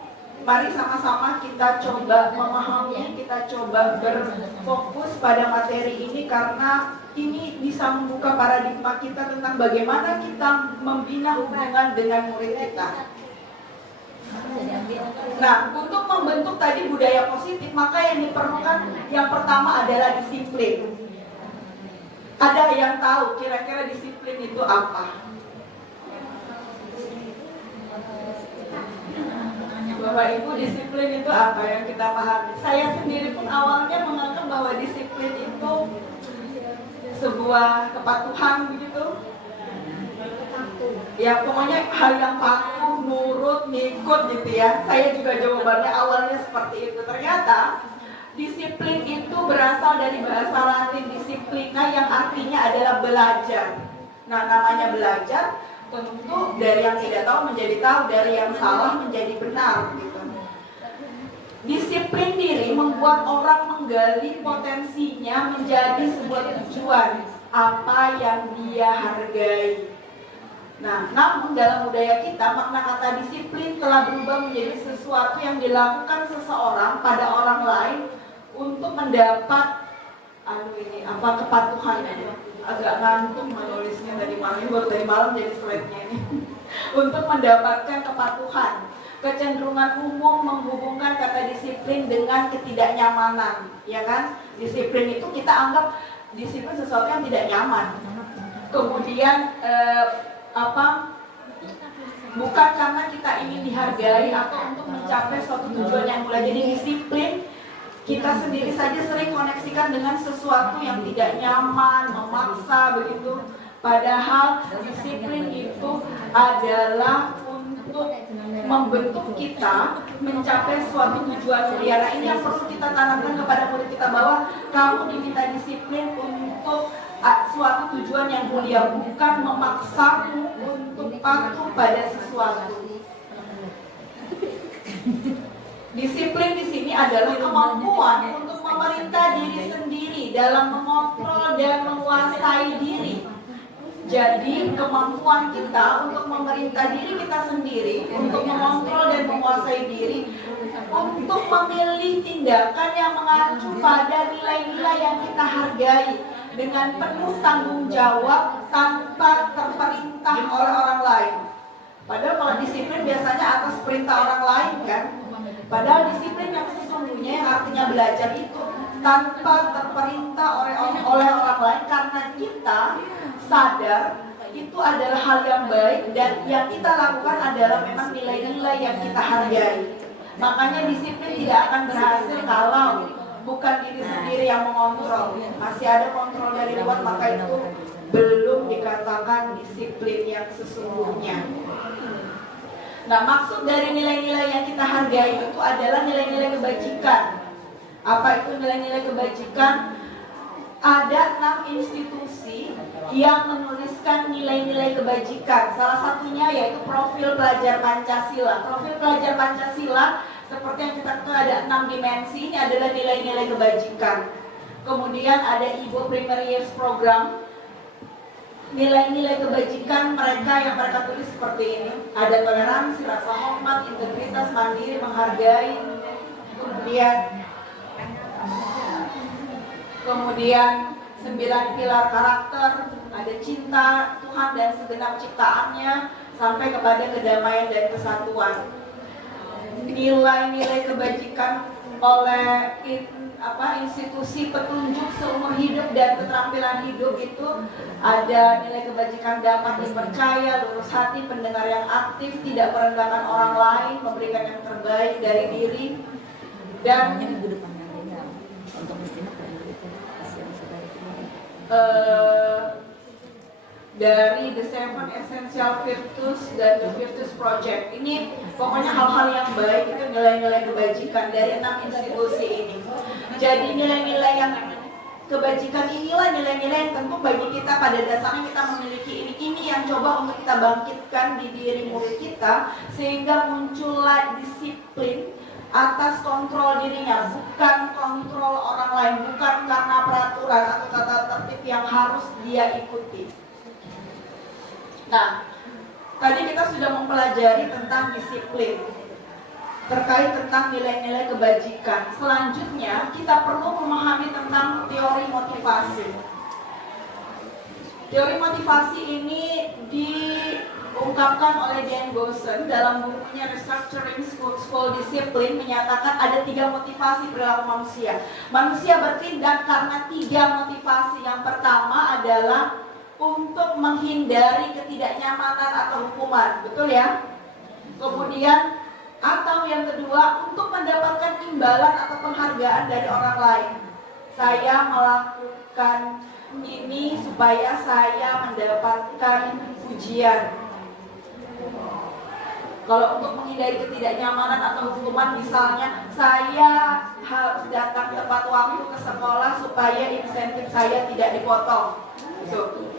mari sama-sama kita coba memahami, kita coba berfokus pada materi ini karena ini bisa membuka paradigma kita tentang bagaimana kita membina hubungan dengan murid kita. Nah, untuk membentuk tadi budaya positif, maka yang diperlukan yang pertama adalah disiplin. Ada yang tahu kira-kira disiplin itu apa? Bapak Ibu, disiplin itu apa yang kita pahami? Saya sendiri pun awalnya menganggap bahwa disiplin itu sebuah kepatuhan begitu. Ya pokoknya hal yang patuh, nurut, ngikut gitu ya. Saya juga jawabannya awalnya seperti itu. Ternyata disiplin itu berasal dari bahasa Latin disiplina yang artinya adalah belajar. Nah, namanya belajar tentu dari yang tidak tahu menjadi tahu, dari yang salah menjadi benar gitu. Disiplin diri membuat orang menggali potensinya menjadi sebuah tujuan apa yang dia hargai. Nah, namun dalam budaya kita makna kata disiplin telah berubah menjadi sesuatu yang dilakukan seseorang pada orang lain untuk mendapat kepatuhan agak ngantuk menulisnya dari malam jadi slide-nya ini. Untuk mendapatkan kepatuhan. Kecenderungan umum menghubungkan kata disiplin dengan ketidaknyamanan, ya kan? Disiplin itu kita anggap disiplin sesuatu yang tidak nyaman. Kemudian bukan karena kita ingin dihargai atau untuk mencapai suatu tujuan yang mulia. Jadi disiplin kita sendiri saja sering koneksikan dengan sesuatu yang tidak nyaman, memaksa begitu. Padahal disiplin itu adalah untuk membentuk kita mencapai suatu tujuan mulia. Nah, ini yang perlu kita tanamkan kepada murid kita, bahwa kamu diminta disiplin untuk suatu tujuan yang mulia, bukan memaksamu untuk patuh pada sesuatu. Disiplin di sini adalah kemampuan untuk memerintah diri sendiri dalam mengontrol dan menguasai diri. Jadi kemampuan kita untuk memerintah diri kita sendiri, untuk mengontrol dan menguasai diri, untuk memilih tindakan yang mengacu pada nilai-nilai yang kita hargai dengan penuh tanggung jawab tanpa terperintah oleh orang lain. Padahal kalau disiplin biasanya atas perintah orang lain kan. Padahal disiplin yang sesungguhnya yang artinya belajar itu tanpa terperintah oleh orang lain, karena kita sadar itu adalah hal yang baik dan yang kita lakukan adalah memang nilai-nilai yang kita hargai. Makanya disiplin tidak akan berhasil kalau bukan diri sendiri yang mengontrol. Masih ada kontrol dari luar, maka itu belum dikatakan disiplin yang sesungguhnya. Nah, maksud dari nilai-nilai yang kita hargai itu adalah nilai-nilai kebajikan. Apa itu nilai-nilai kebajikan? Ada 6 institusi yang menuliskan nilai-nilai kebajikan. Salah satunya yaitu Profil Pelajar Pancasila. Profil Pelajar Pancasila seperti yang kita ketahui ada 6 dimensi. Ini adalah nilai-nilai kebajikan. Kemudian ada Ibu Primary Years Program. Nilai-nilai kebajikan mereka yang mereka tulis seperti ini. Ada toleransi, rasa hormat, integritas, mandiri, menghargai. Kemudian 9 pilar karakter, ada cinta Tuhan dan segenap ciptaannya, sampai kepada kedamaian dan kesatuan. Nilai-nilai kebajikan oleh institusi petunjuk seumur hidup dan keterampilan hidup itu ada nilai kebajikan dapat dipercaya, lurus hati, pendengar yang aktif, tidak merendahkan orang lain, memberikan yang terbaik dari diri, dan dari The 7 Essential Virtues dan The Virtues Project. Ini pokoknya hal-hal yang baik, itu nilai-nilai kebajikan dari 6 institusi ini. Jadi nilai-nilai yang kebajikan inilah nilai-nilai yang tentu bagi kita pada dasarnya kita memiliki ini yang coba untuk kita bangkitkan di diri murid kita, sehingga muncullah disiplin atas kontrol dirinya, bukan kontrol orang lain, bukan karena peraturan atau tata tertib yang harus dia ikuti. Nah, tadi kita sudah mempelajari tentang disiplin, terkait tentang nilai-nilai kebajikan. Selanjutnya, kita perlu memahami tentang teori motivasi. Teori motivasi ini diungkapkan oleh Dan Goshen dalam bukunya Restructuring School Discipline, menyatakan ada 3 motivasi perilaku manusia. Manusia bertindak karena 3 motivasi. Yang pertama adalah untuk menghindari ketidaknyamanan atau hukuman, betul ya? Kemudian atau yang kedua untuk mendapatkan imbalan atau penghargaan dari orang lain. Saya melakukan ini supaya saya mendapatkan pujian. Kalau untuk menghindari ketidaknyamanan atau hukuman, misalnya saya harus datang tepat waktu ke sekolah supaya insentif saya tidak dipotong. Gitu.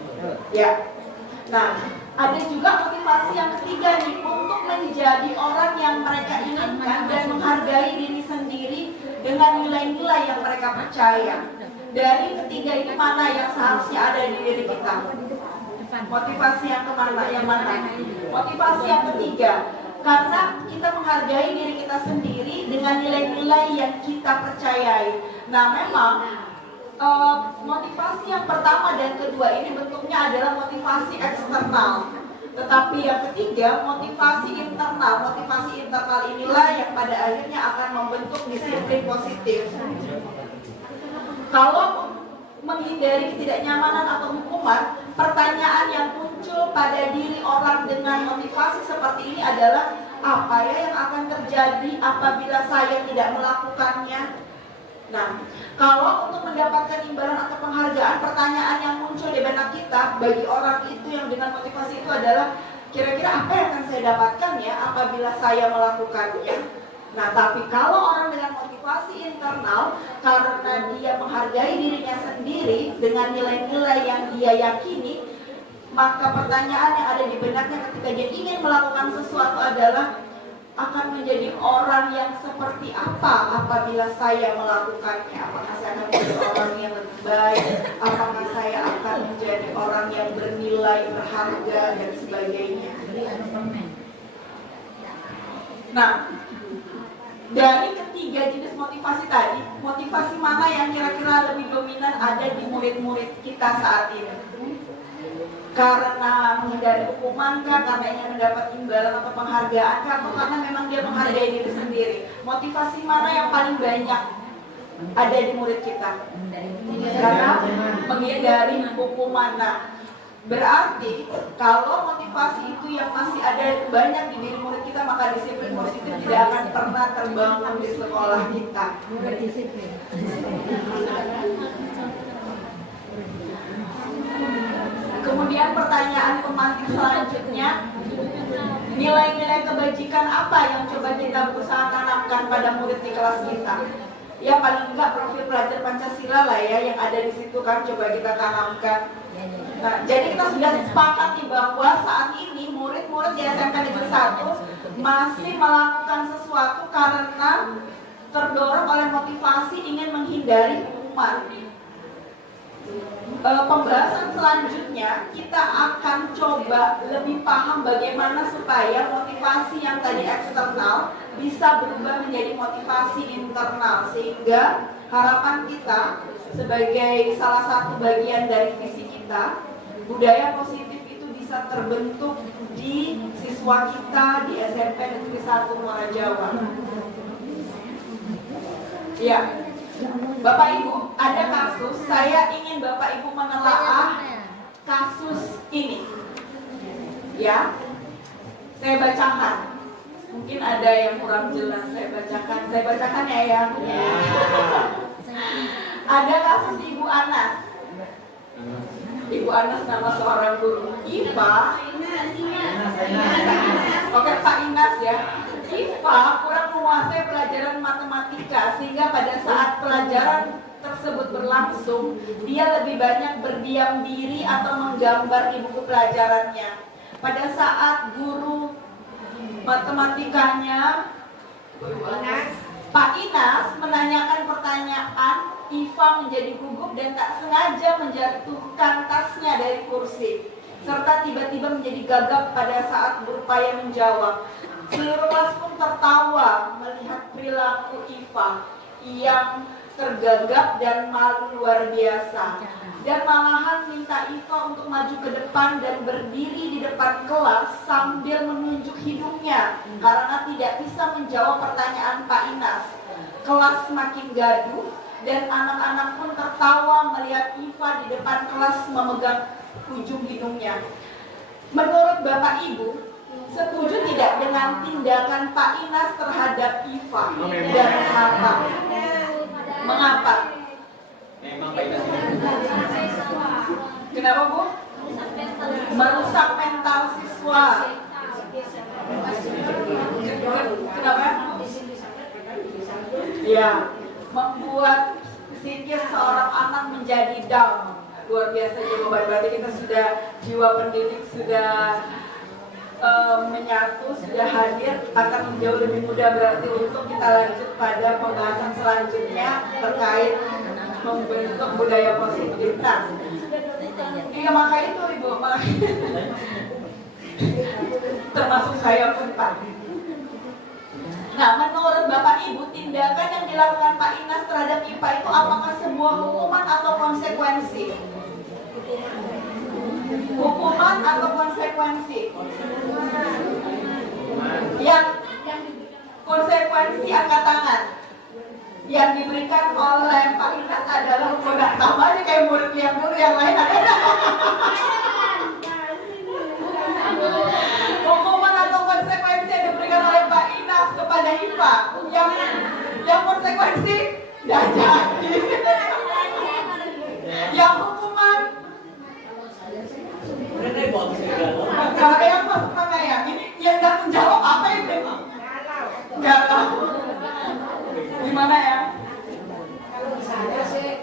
Ya. Nah, ada juga motivasi yang ketiga nih, untuk menjadi orang yang mereka inginkan dan menghargai diri sendiri dengan nilai-nilai yang mereka percaya. Dari ketiga ini mana yang seharusnya ada di diri kita? Motivasi yang kemana? Yang mana? Motivasi yang ketiga, karena kita menghargai diri kita sendiri dengan nilai-nilai yang kita percayai. Nah, memang motivasi yang pertama dan kedua ini bentuknya adalah motivasi eksternal. Tetapi yang ketiga, motivasi internal. Motivasi internal inilah yang pada akhirnya akan membentuk disiplin positif. Kalau menghindari ketidaknyamanan atau hukuman, pertanyaan yang muncul pada diri orang dengan motivasi seperti ini adalah, apa ya yang akan terjadi apabila saya tidak melakukannya? Nah, kalau untuk mendapatkan imbalan atau penghargaan, pertanyaan yang muncul di benak kita bagi orang itu yang dengan motivasi itu adalah, kira-kira apa yang akan saya dapatkan ya apabila saya melakukannya? Nah, tapi kalau orang dengan motivasi internal, karena dia menghargai dirinya sendiri dengan nilai-nilai yang dia yakini, maka pertanyaan yang ada di benaknya ketika dia ingin melakukan sesuatu adalah, akan menjadi orang yang seperti apa apabila saya melakukannya? Apakah saya akan menjadi orang yang lebih baik? Apakah saya akan menjadi orang yang bernilai, berharga, dan sebagainya? Nah, dari ketiga jenis motivasi tadi, motivasi mana yang kira-kira lebih dominan ada di murid-murid kita saat ini? Karena menghindari hukuman kah, karena ingin mendapat imbalan atau penghargaan kah, atau karena memang dia menghargai diri sendiri? Motivasi mana yang paling banyak ada di murid kita? Karena menghindari hukuman. Nah, berarti kalau motivasi itu yang masih ada banyak di diri murid kita, maka disiplin positif tidak akan pernah terbangun di sekolah kita. Kemudian pertanyaan pemantik selanjutnya, nilai-nilai kebajikan apa yang coba kita berusaha tanamkan pada murid di kelas kita? Ya paling enggak profil pelajar Pancasila lah ya yang ada di situ kan, coba kita tanamkan. Nah, jadi kita sudah sepakat nih bahwa saat ini murid-murid di SMP Negeri 1 masih melakukan sesuatu karena terdorong oleh motivasi ingin menghindari hukuman. Pembahasan selanjutnya kita akan coba lebih paham bagaimana supaya motivasi yang tadi eksternal bisa berubah menjadi motivasi internal, sehingga harapan kita sebagai salah satu bagian dari visi kita, budaya positif itu bisa terbentuk di siswa kita di SMP Negeri 1 Muara Jawa. Ya. Bapak Ibu, ada kasus, saya ingin Bapak Ibu menelaah kasus ini. Ya, saya bacakan. Mungkin ada yang kurang jelas, saya bacakan ya yang. Ada kasus Ibu Anas. Ibu Anas nama seorang guru. IPA. Oke, Pak Inas ya. IPA kurang menguasai pelajaran matematika, sehingga pada saat pelajaran tersebut berlangsung, dia lebih banyak berdiam diri atau menggambar di buku pelajarannya. Pada saat guru matematikanya, Pak Inas menanyakan pertanyaan, IPA menjadi gugup dan tak sengaja menjatuhkan tasnya dari kursi, serta tiba-tiba menjadi gagap pada saat berupaya menjawab. Seluruh kelas pun tertawa melihat perilaku IPA yang tergagap dan malu luar biasa. Dan malahan minta IPA untuk maju ke depan dan berdiri di depan kelas sambil menunjuk hidungnya karena tidak bisa menjawab pertanyaan Pak Inas. Kelas semakin gaduh dan anak-anak pun tertawa melihat IPA di depan kelas memegang ujung hidungnya. Menurut Bapak Ibu, setuju tidak dengan tindakan Pak Inas terhadap IPA? Dan mengapa? Mengapa? Memang Pak Inas ini. Kenapa Bu? Merusak mental siswa. Kenapa? Ya, membuat psikis seorang anak menjadi down. Luar biasa jawaban, berarti kita sudah, jiwa pendidik sudah menyatu, sudah hadir, akan jauh lebih mudah berarti untuk kita lanjut pada pembahasan selanjutnya terkait membentuk budaya positif. Nah, iya maka itu Ibu, termasuk saya pun Pak. Nah, menurut Bapak Ibu, tindakan yang dilakukan Pak Inas terhadap IPA itu apakah sebuah hukuman atau konsekuensi? Hukuman atau konsekuensi? Yang konsekuensi angkat tangan. Yang diberikan oleh Pak Inas adalah hukuman, sama aja kayak murid yang dulu yang lain ada. Hukuman atau konsekuensi yang diberikan oleh Pak Inas kepada IPA, yang konsekuensi nggak jadi. Yang hukuman kalau yang masuk mana ya? Ini yang nggak menjawab apa ini? Galau. Gimana ya? Kalau saya sih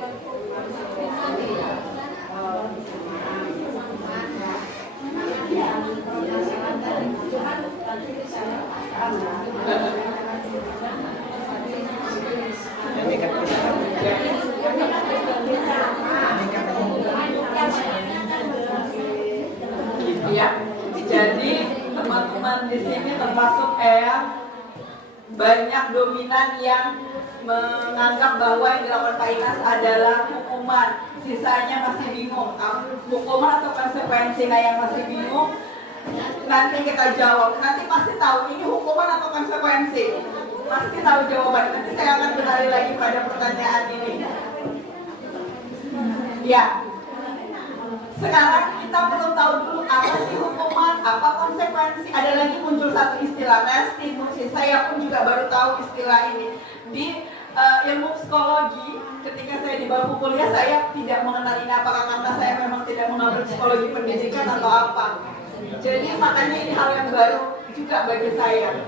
Ya, jadi teman-teman di sini termasuk banyak dominan yang menganggap bahwa yang dilakukan Pak Inas adalah hukuman. Sisanya masih bingung, hukuman atau konsekuensi. Nah, yang masih bingung nanti kita jawab. Nanti pasti tahu ini hukuman atau konsekuensi. Pasti tahu jawaban. Nanti saya akan kembali lagi pada pertanyaan ini. Ya. Sekarang kita perlu tahu dulu apa sih hukuman, apa konsekuensi. Ada lagi muncul satu istilah, restitusi. Saya pun juga baru tahu istilah ini. Di ilmu psikologi, ketika saya di bangku kuliah, saya tidak mengenal ini apakah karena saya memang tidak mengambil psikologi pendidikan atau apa. Jadi makanya ini hal yang baru juga bagi saya.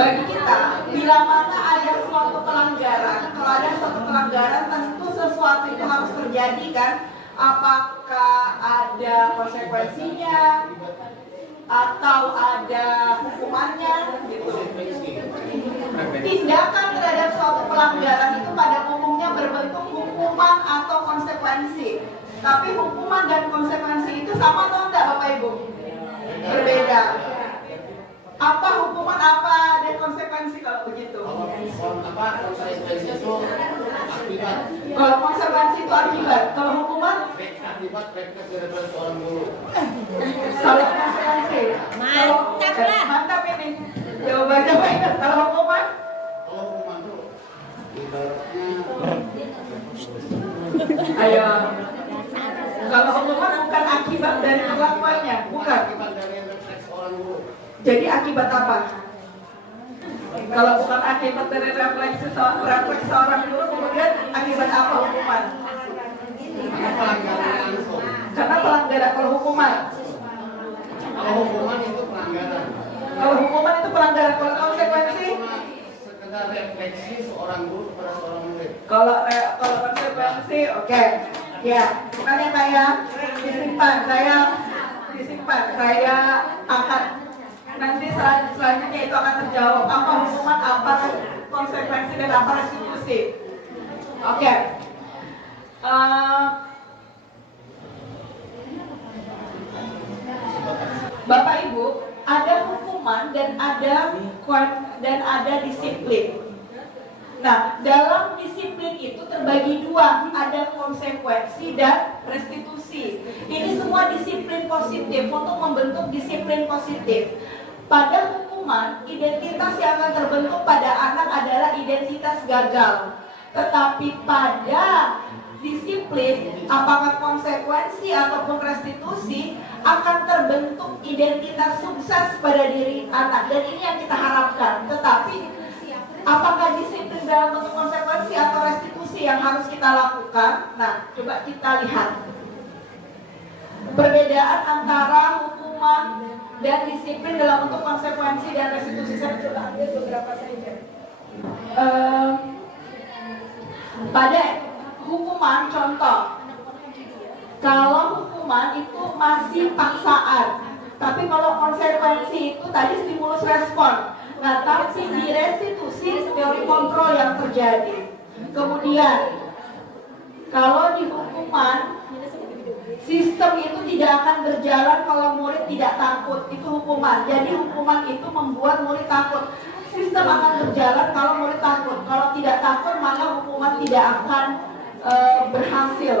Bagi kita, bila mana ada suatu pelanggaran, kalau ada suatu pelanggaran tentu sesuatu itu harus terjadi kan. Apakah ada konsekuensinya atau ada hukumannya gitu. Tindakan terhadap suatu pelanggaran itu pada umumnya berbentuk hukuman atau konsekuensi. Tapi hukuman dan konsekuensi itu sama atau enggak Bapak Ibu? Berbeda. Apa hukuman, apa dan konsekuensi kalau begitu? Konsekuensi itu akibat. Kalau konsekuensi itu akibat, kalau hukuman? Akibat praktek dari seorang guru. Kalau konsekuensi, mantap ini jawabannya baik. Kalau hukuman? Kalau hukuman itu ibaratnya. Ayo. Kalau hukuman bukan akibat dari perlakuannya, bukan. Akibat dari refleks seorang guru. Jadi akibat apa? Kalau bukan akibat dari refleksi seorang guru, kemudian akibat apa hukuman? Karena pelanggaran langsung. Karena pelanggaran. Kalau hukuman? Kalau hukuman itu pelanggaran. Kalau hukuman itu pelanggaran. Kalau konsekuensi? Sekedar refleksi seorang guru kepada seorang murid. Kalau konsekuensi, oke. Ya, makanya saya disimpan. Saya akan nanti selanjutnya itu akan terjawab apa hukuman, apa konsekuensi dan apa restitusi. Oke. Bapak Ibu, ada hukuman dan ada disiplin. Nah, dalam disiplin itu terbagi dua, ada konsekuensi dan restitusi. Ini semua disiplin positif untuk membentuk disiplin positif. Pada hukuman, identitas yang akan terbentuk pada anak adalah identitas gagal. Tetapi pada disiplin, apakah konsekuensi ataupun restitusi, akan terbentuk identitas sukses pada diri anak. Dan ini yang kita harapkan. Tetapi apakah disiplin dalam bentuk konsekuensi atau restitusi yang harus kita lakukan? Nah, coba kita lihat perbedaan antara hukuman dan disiplin dalam bentuk konsekuensi dan restitusi. Saya coba ambil beberapa saja. Pada hukuman, contoh, kalau hukuman itu masih paksaan, tapi kalau konsekuensi itu tadi stimulus respon. Nah, tapi di restitusi teori kontrol yang terjadi. Kemudian, kalau di hukuman, sistem itu tidak akan berjalan kalau murid tidak takut. Itu hukuman. Jadi hukuman itu membuat murid takut. sistem akan berjalan kalau murid takut. Kalau tidak takut, maka hukuman tidak akan berhasil.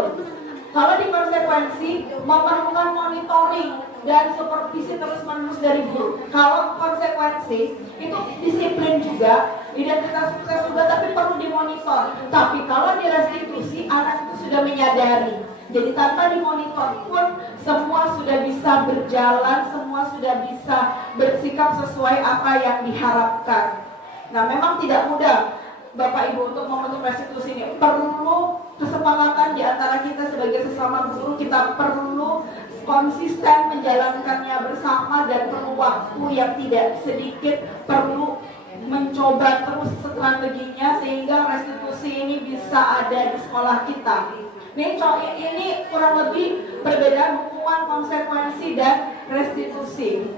Kalau di konsekuensi memerlukan monitoring dan supervisi terus-menerus dari guru. Kalau konsekuensi itu disiplin juga, identitas sukses juga, tapi perlu dimonitor. Tapi kalau di restitusi, anak itu sudah menyadari. Jadi tanpa dimonitor pun semua sudah bisa berjalan, semua sudah bisa bersikap sesuai apa yang diharapkan. Nah, memang tidak mudah Bapak Ibu untuk membentuk restitusi ini. Perlu kesepakatan di antara kita sebagai sesama guru, kita perlu konsisten menjalankannya bersama dan perlu waktu yang tidak sedikit, perlu mencoba terus strateginya sehingga restitusi ini bisa ada di sekolah kita. Ini kurang lebih perbedaan hukuman, konsekuensi, dan restitusi.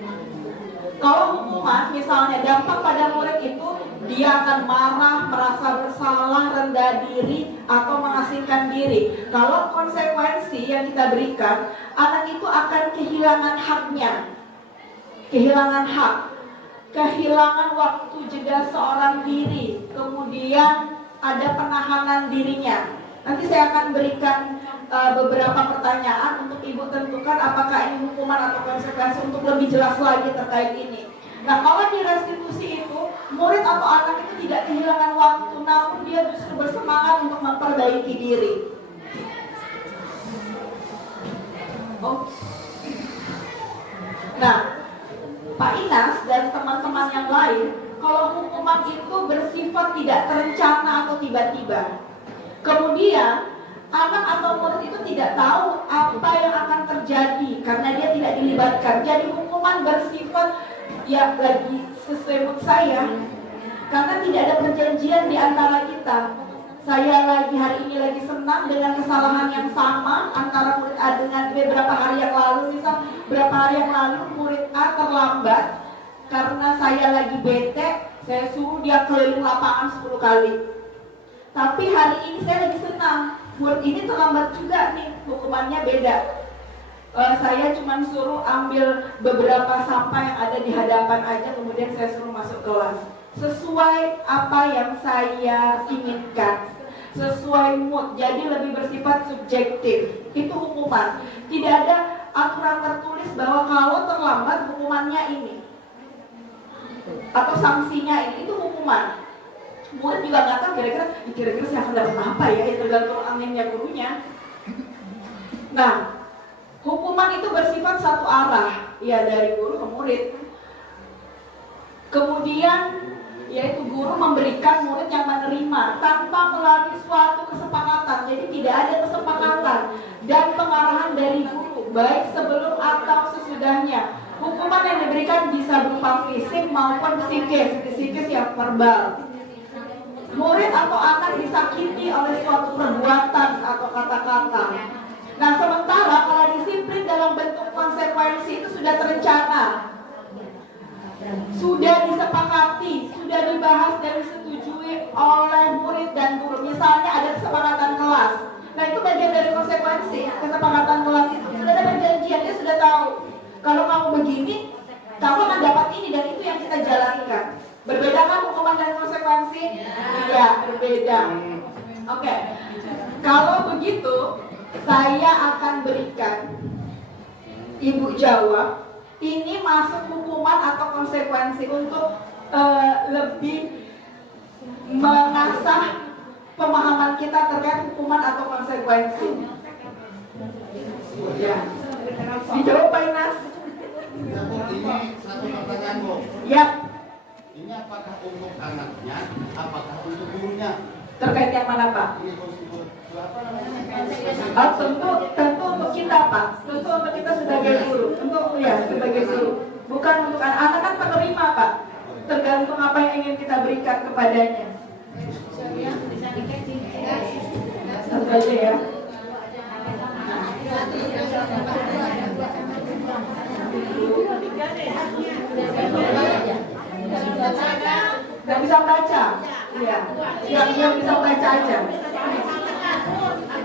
Kalau hukuman, misalnya dampak pada murid itu dia akan marah, merasa bersalah, rendah diri, atau mengasingkan diri. Kalau konsekuensi yang kita berikan, anak itu akan kehilangan haknya, kehilangan hak, kehilangan waktu jeda seorang diri, kemudian ada penahanan dirinya. Nanti saya akan berikan beberapa pertanyaan untuk Ibu tentukan apakah ini hukuman atau konsekuensi untuk lebih jelas lagi terkait ini. Nah, kalau di restitusi itu, murid atau anak itu tidak kehilangan waktu, namun dia justru bersemangat untuk memperbaiki diri. Nah, Pak Inas dan teman-teman yang lain, kalau hukuman itu bersifat tidak terencana atau tiba-tiba, kemudian anak atau murid itu tidak tahu apa yang akan terjadi karena dia tidak dilibatkan. Jadi hukuman bersifat ya lagi sesuai mood saya, karena tidak ada perjanjian di antara kita. Saya hari ini lagi senang dengan kesalahan yang sama antara murid A dengan B berapa hari yang lalu. Misal berapa hari yang lalu murid A terlambat karena saya lagi bete, saya suruh dia keliling lapangan 10 kali. Tapi hari ini saya lagi senang, murid ini terlambat juga nih, hukumannya beda. Saya cuma suruh ambil beberapa sampah yang ada di hadapan aja, kemudian saya suruh masuk kelas. Sesuai apa yang saya inginkan, sesuai mood, jadi lebih bersifat subjektif. Itu hukuman. Tidak ada aturan tertulis bahwa kalau terlambat hukumannya ini atau sanksinya ini, itu hukuman. Murid juga nggak tahu kira-kira saya akan dapat apa ya, itu tergantung anginnya gurunya. Nah, hukuman itu bersifat satu arah, ya dari guru ke murid. Kemudian yaitu guru memberikan murid yang menerima tanpa melalui suatu kesepakatan. Jadi tidak ada kesepakatan dan pengarahan dari guru, baik sebelum atau sesudahnya. Hukuman yang diberikan bisa berupa fisik maupun psikis yang verbal. Murid atau anak disakiti oleh suatu perbuatan atau kata-kata. Nah, sementara kalau disiplin dalam bentuk konsekuensi itu sudah terencana, sudah disepakati, sudah dibahas dan disetujui oleh murid dan guru. Misalnya ada kesepakatan kelas. Nah, itu bagian dari konsekuensi. Kesepakatan kelas itu sudah ada perjanjian, dia sudah tahu kalau kamu begini, kamu akan dapat ini, dan itu yang kita jalankan. Berbeda kan hukuman dan konsekuensi? Iya, berbeda. Oke. Kalau begitu, saya akan berikan Ibu jawab, ini masuk hukuman atau konsekuensi untuk lebih mengasah pemahaman kita terkait hukuman atau konsekuensi. Ya. Dijawab Pak Inas. Ini satu pertanyaan, Bu. Ya. Ini apakah untuk anaknya, apakah untuk gurunya? Terkait yang mana, Pak? Ini apa namanya? Tentu untuk kita, Pak. Tentu untuk kita sebagai guru. Sebagai guru. Bukan untuk anak kan penerima, Pak. Tergantung apa yang ingin kita berikan kepadanya. Satu aja ya. Gak bisa baca. Iya. Yang bisa baca aja.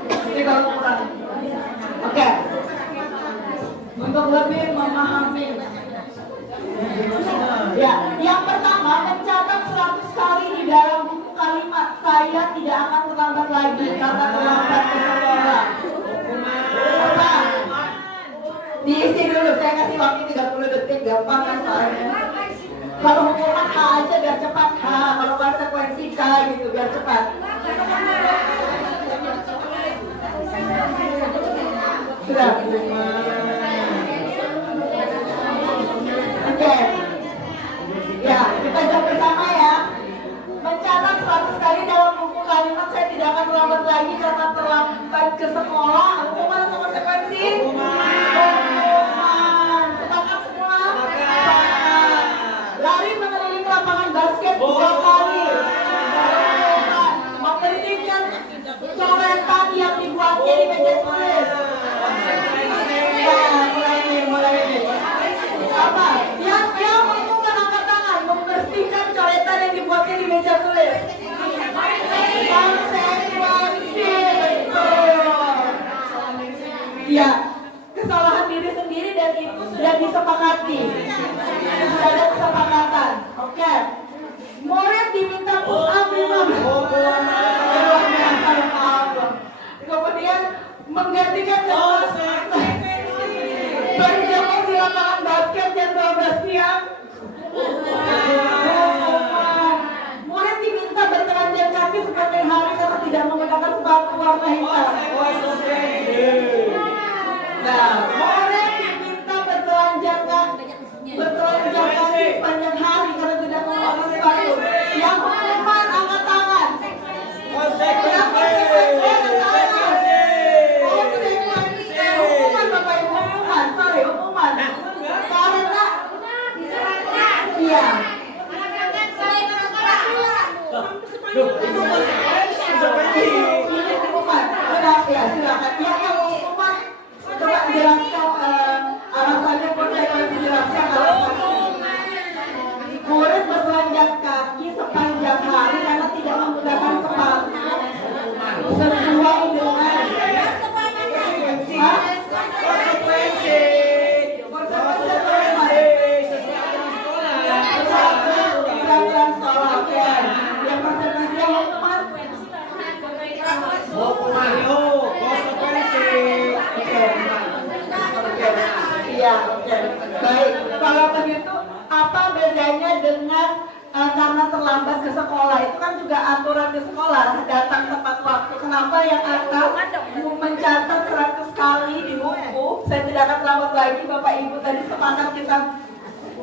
Ini kalau kurang. Oke. Untuk lebih memahami. Ya, yang pertama mencatat saya tidak akan terlambat lagi karena terlambat ke sekolah. Apa? Diisi dulu, saya kasih waktu 30 detik, gampang kan soalnya. Kalau hukuman H aja biar cepat H, kalau konsekuensi K gitu biar cepat. Sudah. Oke. Ya, kita jawab bersama ya. Mencatat 100 kali dalam buku kalimat saya tidak akan terlambat lagi karena terlambat ke sekolah. Hukuman atau konsekuensi? Hukuman. Sepakat semua? Sepakat. Lari mengelilingi lapangan basket 3 kali. Hukuman. Membersihkan coretan yang dibuatnya di meja tulis. Nah, mulai ini. Apa? Yang hukuman angkat tangan. Membersihkan coretan yang dibuatnya di meja tulis. Konsekuensi, betul. Ya, kesalahan diri sendiri dan itu sudah disepakati. Sudah ada kesepakatan. Oke. Murid diminta push up 5. Kemudian menggantikan berjalan di lapangan basket jam 12 siang. Murid diminta bertelanjang kaki sepanjang hari karena tidak menggunakan sepatu warna hitam. Nah, murid diminta bertelanjang kaki sepanjang hari karena tidak menggunakan sepatu. Yang hukuman angkat tangan. Hukuman Bapak Ibu, hukuman. Karena iya. Itu konsekuensi. Hukuman. Ya, silakan. Yang hukuman coba jelaskan alasannya, konsekuensi jelaskan alasannya. Murid bertelanjang kaki sepanjang hari karena tidak menggunakan sepatu. Sesuai dengan baik, kalau begitu apa bedanya dengan karena terlambat ke sekolah? Itu kan juga aturan di sekolah, datang tepat waktu. Kenapa yang atas mencatat 100 kali di buku, saya tidak akan terlambat lagi. Bapak Ibu tadi sepakat kita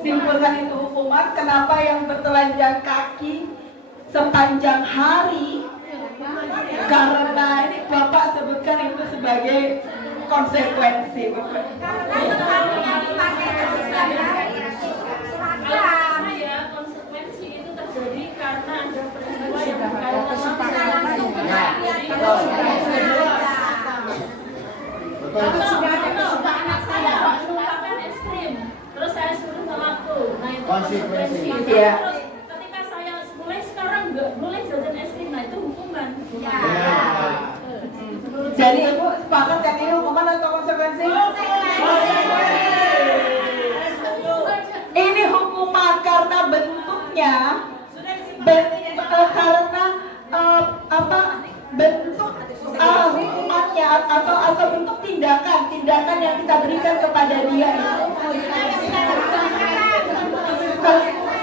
simpulkan itu hukuman. Kenapa yang bertelanjang kaki sepanjang hari? Karena ini Bapak sebutkan itu sebagai konsekuensi. Konsekuensi itu terjadi karena ada peristiwa yang berkaitan dengan anak saya menumpahkan es krim, terus saya suruh waktu. Nah itu konsekuensi. Terus ketika saya mulai sekarang nggak boleh jajan es krim, nah itu hukuman. Jadi Ibu sepakat yang ini hukuman atau konsekuensi? Ini hukuman karena bentuknya karena bentuk hukumannya atau bentuk tindakan yang kita berikan kepada dia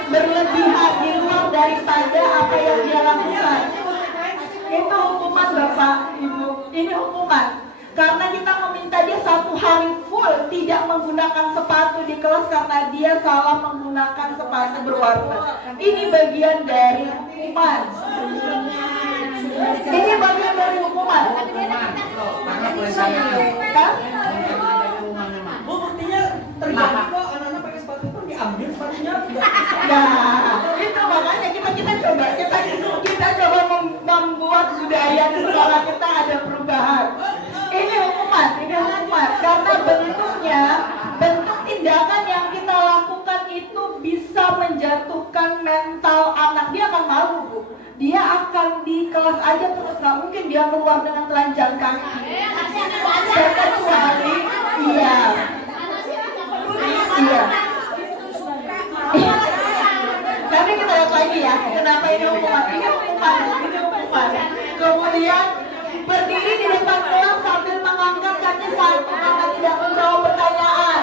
berlebihan di luar daripada apa yang dia lakukan. Itu hukuman Bapak Ibu. Ini hukuman karena kita meminta dia 1 hari full tidak menggunakan sepatu di kelas karena dia salah menggunakan sepatu berwarna. Ini bagian dari hukuman. Ini bagian dari hukuman. Bu, buktinya terjadi kok anak-anak pakai sepatu pun diambil sepatunya. Nah, itu makanya kita coba membuat budaya di sekolah kita ada perubahan. Ini hukuman karena bentuk tindakan yang kita lakukan itu bisa menjatuhkan mental anak. Dia akan malu, Bu. Dia akan di kelas aja terus, nggak mungkin dia keluar dengan telanjang kaki. Kecuali iya. Tapi kita lihat lagi ya, kenapa ini hukuman? Ini hukuman depan. Kemudian berdiri di depan kelas sambil mengangkat kaki satu karena tidak menjawab pertanyaan.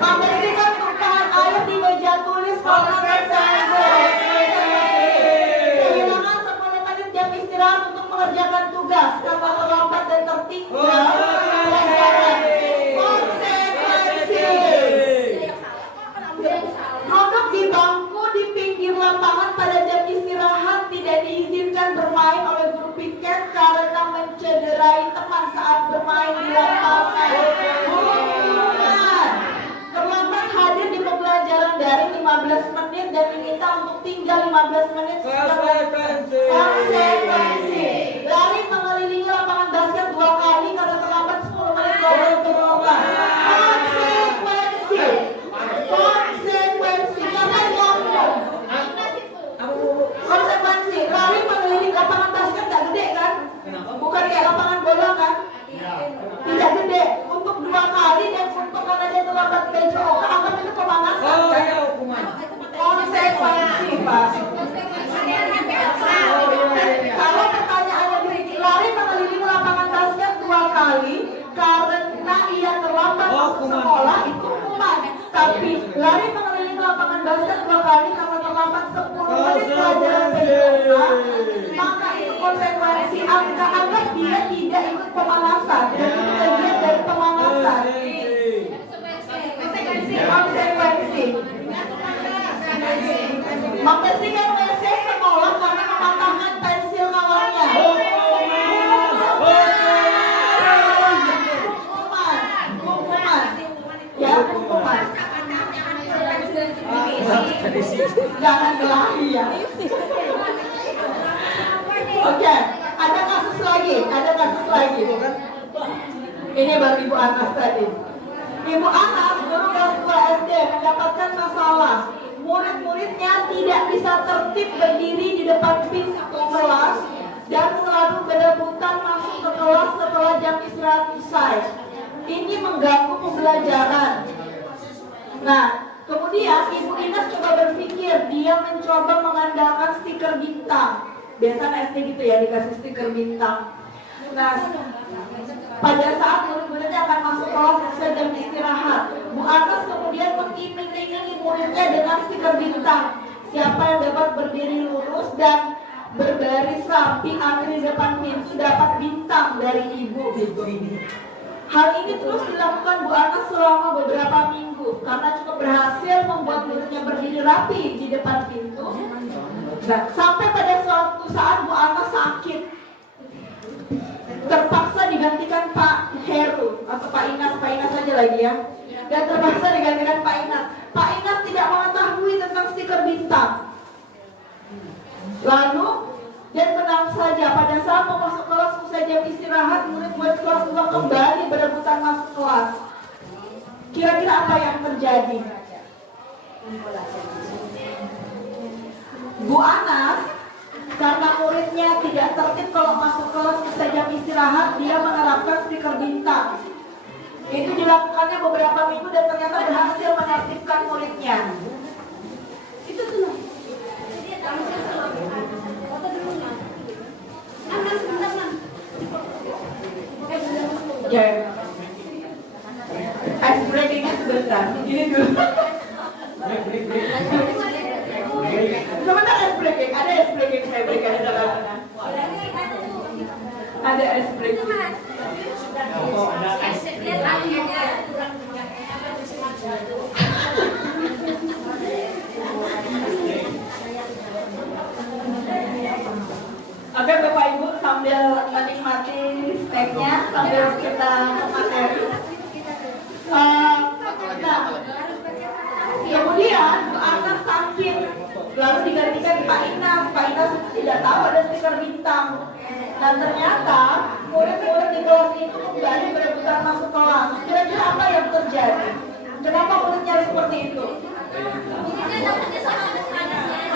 Membersihkan tumpahan air di meja tulis kehilangan 10 menit jam istirahat untuk mengerjakan tugas karena terlambat dan tertinggal. Konsekuensi. Duduk di bangku di pinggir lapangan pada jam istirahat tidak diizinkan bermain oleh guru piket karena mencederai teman saat bermain di lapangan. Terlambat hadir di pembelajaran daring 15 menit dan diminta untuk tinggal 15 menit. Konsekuensi. Lari mengelilingi lapangan basket 2 kali karena terlambat 10 menit lolos perlombaan. Konsekuensi. Konsekuensi. Siapa yang ngomong? Konsekuensi. Lari mengelilingi lapangan basket gak gede kan? Bukan kayak lapangan bola kan? Tidak gede. Untuk 2 kali dan untuk karena dia terlambat PJO, anggap itu pemanasan kan? Konsekuensi, Pak. Kalau pertanyaannya begini, lari mengelilingi lapangan basket 2 kali karena ia terlambat masuk sekolah itu hukuman. Tapi lari mengelilingi lapangan basket 2 kali karena terlambat 10 menit pelajaran PJO, maka itu konsekuensi. Anggap dia tidak ikut pemanasan dan itu bagian dari pemanasan. Konsekuensi. Membersihkan WC sekolah karena mematahkan pensil kawannya. Hukuman. Ya, hukuman. Jangan kelahi ya. Oke, ada kasus lagi. Ini baru Ibu Anas tadi. Ibu Anas, guru kelas 2 SD, mendapatkan masalah. Murid-muridnya tidak bisa tertib berdiri di depan pintu kelas dan selalu berebutan masuk ke kelas setelah jam istirahat usai. Ini mengganggu pembelajaran. Nah, kemudian Ibu Ines coba berpikir, dia mencoba mengandalkan stiker bintang. Biasanya SD gitu ya, dikasih stiker bintang. Nah, pada saat murid-muridnya akan masuk kelas usai jam istirahat, Bu Anas kemudian mengiming-imingi muridnya dengan stiker bintang. Siapa yang dapat berdiri lurus dan berbaris rapi antri depan pintu dapat bintang dari ibu. Hal ini terus dilakukan Bu Anas selama beberapa minggu karena cukup berhasil membuat muridnya berdiri rapi di depan pintu. Nah, sampai pada suatu saat Bu Anas sakit, terpaksa digantikan Pak Heru atau Pak Inas aja lagi ya. Dan terpaksa digantikan Pak Inas. Pak Inas tidak mengetahui tentang stiker bintang. Lalu dan tenang saja pada saat mau masuk kelas usai jam istirahat, murid-murid kelas 2 kembali berebutan masuk kelas. Kira-kira apa yang terjadi? Bu Anas, karena muridnya tidak tertib kalau masuk kelas usai jam istirahat, dia menerapkan stiker bintang. Itu dilakukannya beberapa minggu dan ternyata berhasil menertibkan muridnya. Itu tuh. Ya. Ice breakingnya sebentar. Ini dulu. Sebentar ice breaking. Ada ice breaking saya berikan di dalamnya. Ada ice breaking. Oke Bapak Ibu, sambil menikmati snacknya, sambil kita materi. Kemudian Bu Anas sakit, lalu digantikan Pak Inas. Pak Inas tidak tahu ada stiker bintang. Dan ternyata murid-murid di kelas itu kembali berebutan masuk kelas. Kira-kira apa yang terjadi? Kenapa muridnya seperti itu?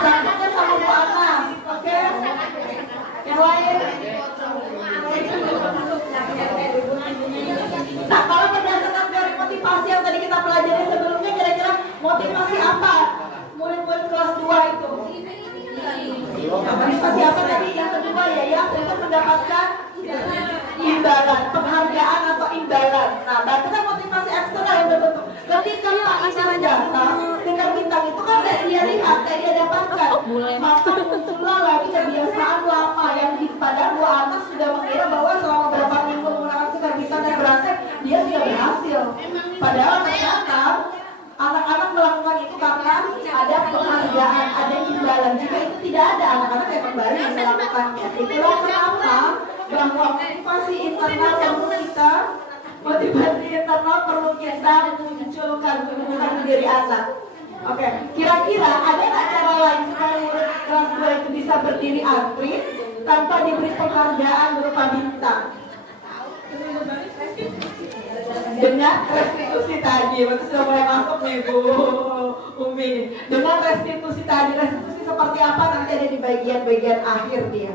Sakitnya sama Bu Anas, oke? Yang lain? Nah, kalau berdasarkan teori motivasi yang tadi kita pelajari sebelumnya, kira-kira motivasi maka muncullah lagi kebiasaan lama yang padahal dua anak sudah mengira bahwa selama beberapa minggu menggunakan sikap bisa dan berhasil, dia sudah berhasil. Padahal ternyata anak-anak melakukan itu karena ada penghargaan, ada imbalan. Jika itu tidak ada, anak-anak yang kembali yang melakukannya. Itulah kenapa bahwa motivasi internal perlu kita munculkan bukan diri anak. Oke, kira-kira ada nggak cara lain supaya murid kelas 2 itu bisa berdiri antri tanpa diberi penghargaan berupa bintang? Dengan restitusi tadi, berarti sudah mulai masuk nih Bu Umi. Dengan restitusi tadi, restitusi seperti apa nanti ada di bagian-bagian akhir dia.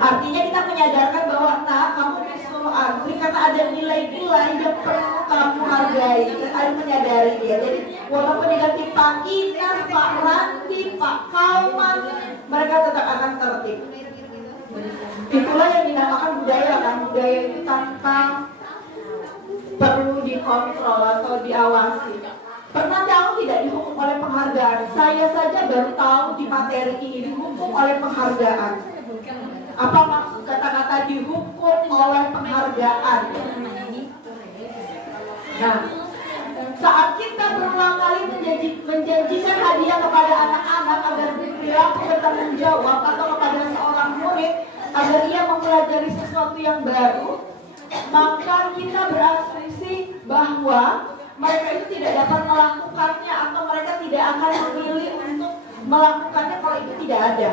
Artinya kita menyadarkan bahwa kamu disuruh antri karena ada nilai-nilai yang perlu kamu hargai. Ada menyadari dia. Jadi walaupun diganti Pak Inas, Pak Randi, Pak Kauman, mereka tetap akan tertib. Itulah yang dinamakan budaya kan. Budaya itu tanpa perlu dikontrol atau diawasi. Pernah tahu tidak dihukum oleh penghargaan? Saya saja baru tahu di materi ini dihukum oleh penghargaan. Apa maksud kata-kata dihukum oleh penghargaan? Nah, saat kita berulang kali menjanjikan hadiah kepada anak-anak agar berperilaku bertanggung jawab atau kepada seorang murid agar ia mempelajari sesuatu yang baru, maka kita berasumsi bahwa mereka itu tidak dapat melakukannya atau mereka tidak akan memilih untuk melakukannya kalau itu tidak ada.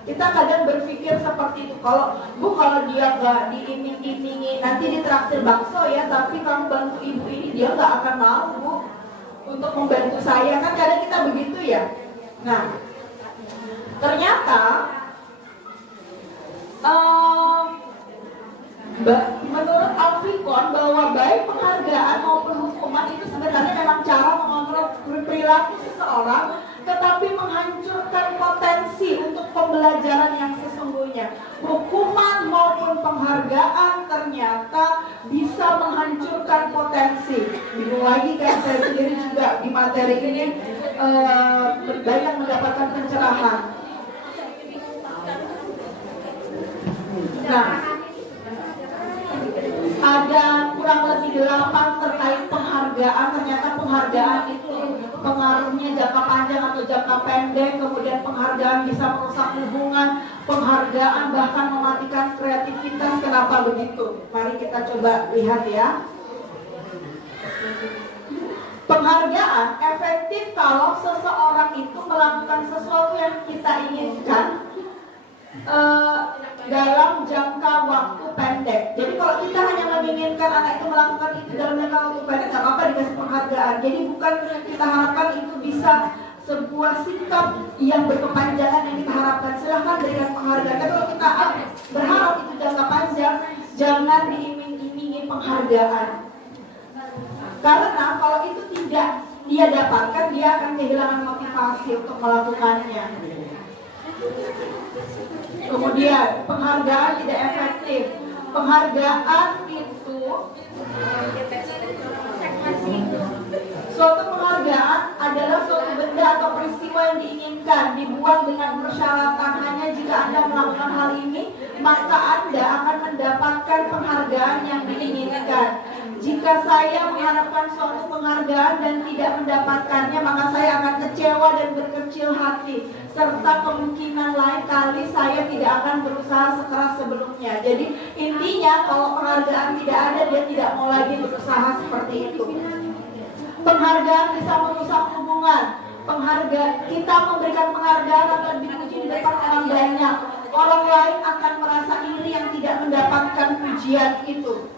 Kita kadang berpikir seperti itu. Kalau dia nggak diiming-imingi nanti ditraktir bakso ya, tapi kamu bantu ibu ini, dia nggak akan mau Bu untuk membantu saya. Kan kadang kita begitu ya. Nah, ternyata menurut Alfikon bahwa baik penghargaan maupun hukuman itu sebenarnya memang cara mengontrol perilaku seseorang, tetapi menghancurkan potensi untuk pembelajaran yang sesungguhnya. Hukuman maupun penghargaan ternyata bisa menghancurkan potensi. Bingung lagi kan, saya sendiri juga di materi ini banyak mendapatkan pencerahan. Nah, ada kurang lebih 8 terkait penghargaan. Ternyata penghargaan itu pengaruhnya jangka panjang atau jangka pendek. Kemudian penghargaan bisa merusak hubungan. Penghargaan bahkan mematikan kreativitas. Kenapa begitu? Mari kita coba lihat ya. Penghargaan efektif kalau seseorang itu melakukan sesuatu yang kita inginkan dalam jangka waktu pendek. Jadi kalau kita hanya menginginkan anak itu melakukan itu dalam jangka waktu pendek, nggak apa-apa dikasih penghargaan. Jadi bukan kita harapkan itu bisa sebuah sikap yang berkepanjangan yang kita harapkan. Silahkan berikan penghargaan. Tapi kalau kita berharap itu jangka panjang, jangan diiming-imingi penghargaan. Karena kalau itu tidak dia dapatkan, dia akan kehilangan motivasi untuk melakukannya. Kemudian penghargaan tidak efektif. Penghargaan itu suatu penghargaan adalah suatu benda atau peristiwa yang diinginkan dibuang dengan persyaratan. Hanya jika Anda melakukan hal ini, maka Anda akan mendapatkan penghargaan yang diinginkan. Jika saya mengharapkan suatu penghargaan dan tidak mendapatkannya, maka saya akan kecewa dan berkecil hati, serta kemungkinan lain kali saya tidak akan berusaha sekeras sebelumnya. Jadi intinya kalau penghargaan tidak ada, dia tidak mau lagi berusaha seperti itu. Penghargaan bisa merusak hubungan. Kita memberikan penghargaan atau dipuji di depan orang banyak, orang lain akan merasa iri yang tidak mendapatkan pujian itu.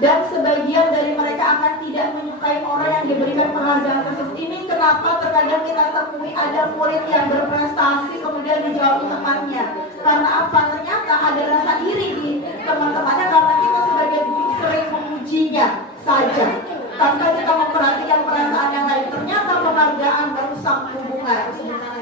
Dan sebagian dari mereka akan tidak menyukai orang yang diberikan penghargaan tersebut. Ini kenapa terkadang kita temui ada murid yang berprestasi kemudian dijauhi temannya. Karena apa? Ternyata ada rasa iri di teman-temannya karena kita sebagai guru sering memujinya saja, tanpa kita memperhatikan perasaan yang lain. Ternyata penghargaan merusak hubungan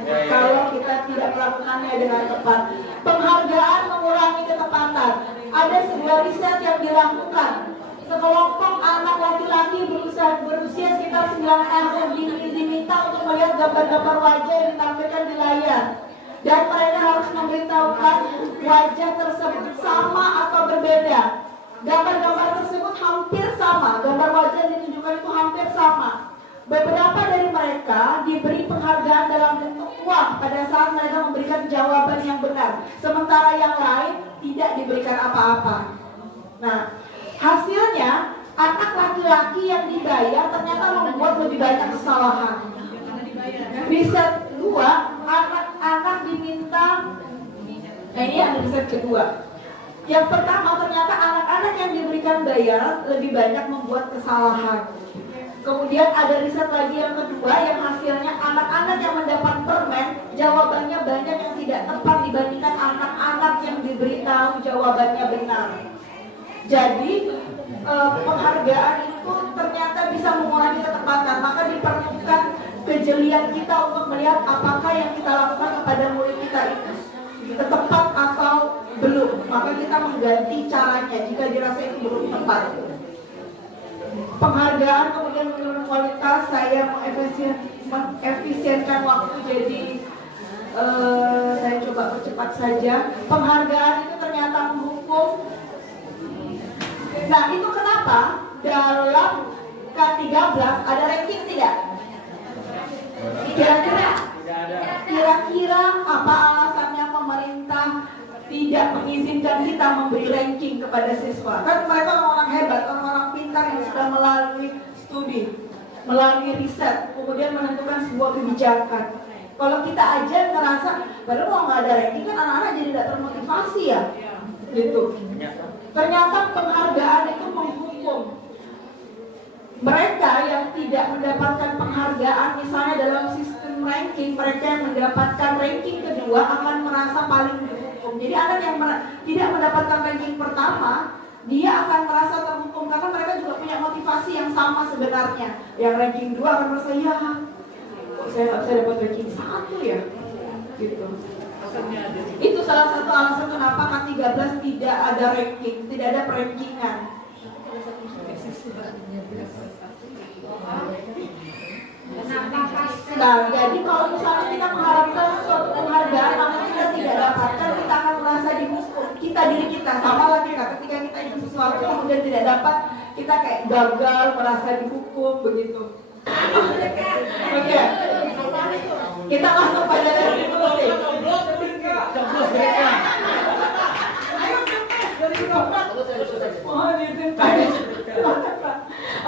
kalau kita tidak melakukannya dengan tepat. Penghargaan mengurangi ketepatan. Ada sebuah riset yang dilakukan. Sekelompok anak laki-laki berusia sekitar 9 tahun diminta untuk melihat gambar-gambar wajah yang ditampilkan benar. Dan mereka harus memberitahukan wajah tersebut sama atau berbeda. Gambar-gambar tersebut hampir sama, gambar wajah yang ditunjukkan itu hampir sama. Beberapa dari mereka diberi penghargaan dalam bentuk uang pada saat mereka memberikan jawaban yang benar, sementara yang lain tidak diberikan apa-apa. Nah, hasilnya anak laki-laki yang dibayar ternyata membuat lebih banyak kesalahan. Riset kedua, anak-anak diminta, nah ini yang riset kedua. Yang pertama, ternyata anak-anak yang diberikan bayar lebih banyak membuat kesalahan. Kemudian ada riset lagi yang kedua yang hasilnya anak-anak yang mendapat permen jawabannya banyak yang tidak tepat dibandingkan anak-anak yang diberitahu jawabannya benar. Jadi penghargaan itu ternyata bisa mengurangi ketepatan, maka diperlukan kejelian kita untuk melihat apakah yang kita lakukan kepada murid kita itu tepat atau belum. Maka kita mengganti caranya jika dirasa itu belum tepat. Penghargaan kemudian menurun kualitas, saya mengefisienkan waktu, jadi saya coba percepat saja. Penghargaan itu ternyata menghukum. Nah, itu kenapa dalam K13 ada ranking tidak? Kira-kira apa alasannya pemerintah tidak mengizinkan kita memberi ranking kepada siswa? Kan mereka orang-orang hebat, orang-orang pintar yang sudah melalui studi, melalui riset, kemudian menentukan sebuah kebijakan. Kalau kita aja ngerasa, baru kalau nggak ada ranking kan anak-anak jadi tidak termotivasi ya, gitu. Ternyata penghargaan itu menghukum. Mereka yang tidak mendapatkan penghargaan, misalnya dalam sistem ranking, mereka yang mendapatkan ranking kedua akan merasa paling dihukum. Jadi anak yang tidak mendapatkan ranking pertama, dia akan merasa terhukum karena mereka juga punya motivasi yang sama sebenarnya. Yang ranking 2 akan merasa, ya kok saya nggak bisa dapat ranking 1 ya, gitu. Itu salah satu alasan kenapa K13 tidak ada ranking, tidak ada perankingan. Nah, jadi kalau misalnya kita mengharapkan suatu penghargaan namun kita tidak dapatkan, kita akan merasa dihukum. Kita diri kita sama lah ketika kita ingin sesuatu kemudian tidak dapat, kita kayak gagal, merasa dihukum begitu. Oke. Kita masuk pada restitusi.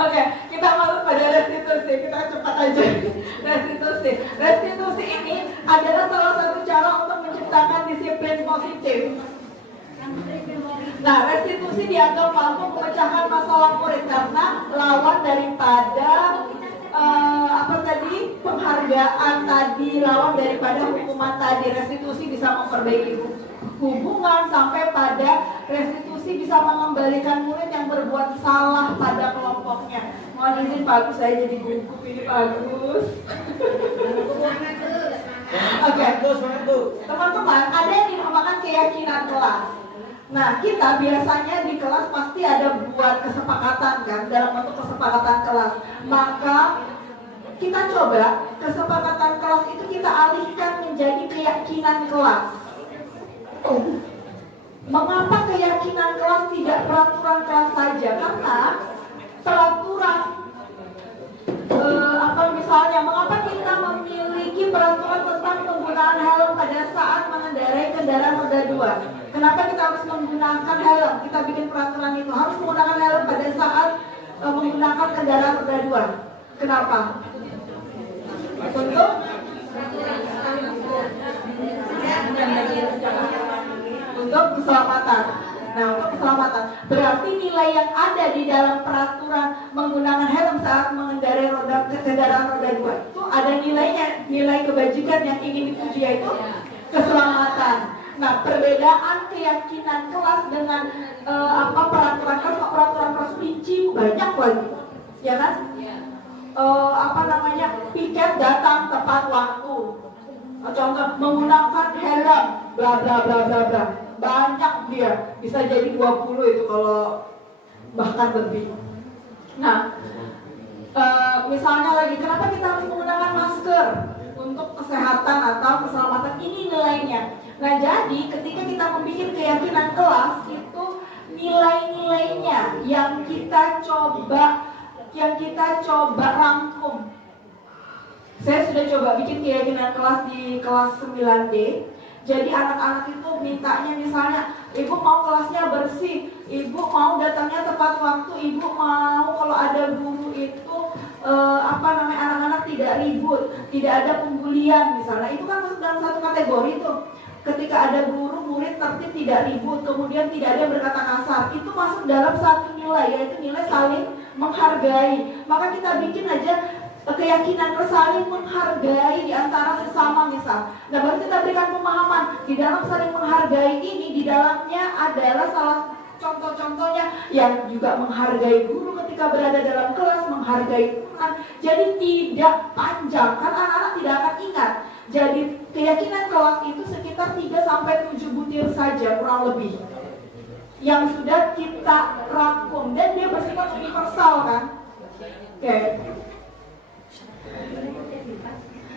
Oke, kita masuk pada restitusi. Kita cepat aja. Restitusi ini adalah salah satu cara untuk menciptakan disiplin positif. Nah, restitusi dianggap mampu memecahkan masalah murid karena lawan daripada penghargaan tadi, lawan daripada hukuman tadi. Restitusi bisa memperbaiki hubungan sampai pada restitusi bisa mengembalikan murid yang berbuat salah pada kelompoknya. Mohon izin Pak Agus, saya jadi buku ini Pak Agus. Oke, teman-teman, ada yang dinamakan keyakinan kelas. Nah, kita biasanya di kelas pasti ada buat kesepakatan kan, dalam bentuk kesepakatan kelas. Maka kita coba kesepakatan kelas itu kita alihkan menjadi keyakinan kelas. Mengapa keyakinan kelas tidak peraturan kelas saja? Karena peraturan misalnya mengapa kita memiliki peraturan tentang penggunaan helm pada saat mengendarai kendaraan roda 2? Kenapa kita harus menggunakan helm? Kita bikin peraturan itu harus menggunakan helm pada saat menggunakan kendaraan roda 2. Kenapa? Untuk keselamatan. Nah, untuk keselamatan berarti nilai yang ada di dalam peraturan menggunakan helm saat mengendarai kendaraan roda 2 itu ada nilainya, nilai kebajikan yang ingin dipuji yaitu keselamatan. Nah, perbedaan keyakinan kelas dengan peraturan kelas rinci banyak lagi, ya kan? Piket datang tepat waktu. Contoh menggunakan helm, bla bla bla bla bla. Banyak dia, bisa jadi 20 itu kalau bahkan lebih. Nah, misalnya lagi, kenapa kita harus menggunakan masker? Untuk kesehatan atau keselamatan, ini nilainya. Nah, jadi ketika kita membuat keyakinan kelas itu nilai-nilainya yang kita coba rangkum. Saya sudah coba bikin keyakinan kelas di kelas 9D. Jadi anak-anak itu mintanya misalnya, ibu mau kelasnya bersih, ibu mau datangnya tepat waktu, ibu mau kalau ada guru itu anak-anak tidak ribut, tidak ada pembulian misalnya. Itu kan masuk dalam satu kategori tuh. Ketika ada guru, murid tertib, tidak ribut, kemudian tidak ada yang berkata kasar, itu masuk dalam satu nilai, yaitu nilai saling menghargai. Maka kita bikin aja keyakinan saling menghargai di antara sesama misal. Nah, baru kita berikan pemahaman di dalam saling menghargai ini, di dalamnya adalah salah contoh-contohnya yang juga menghargai guru ketika berada dalam kelas, menghargai Tuhan. Jadi tidak panjang, kan anak-anak tidak akan ingat. Jadi keyakinan kelas itu sekitar 3-7 butir saja kurang lebih yang sudah kita rangkum, dan dia bersifat universal kan. Oke.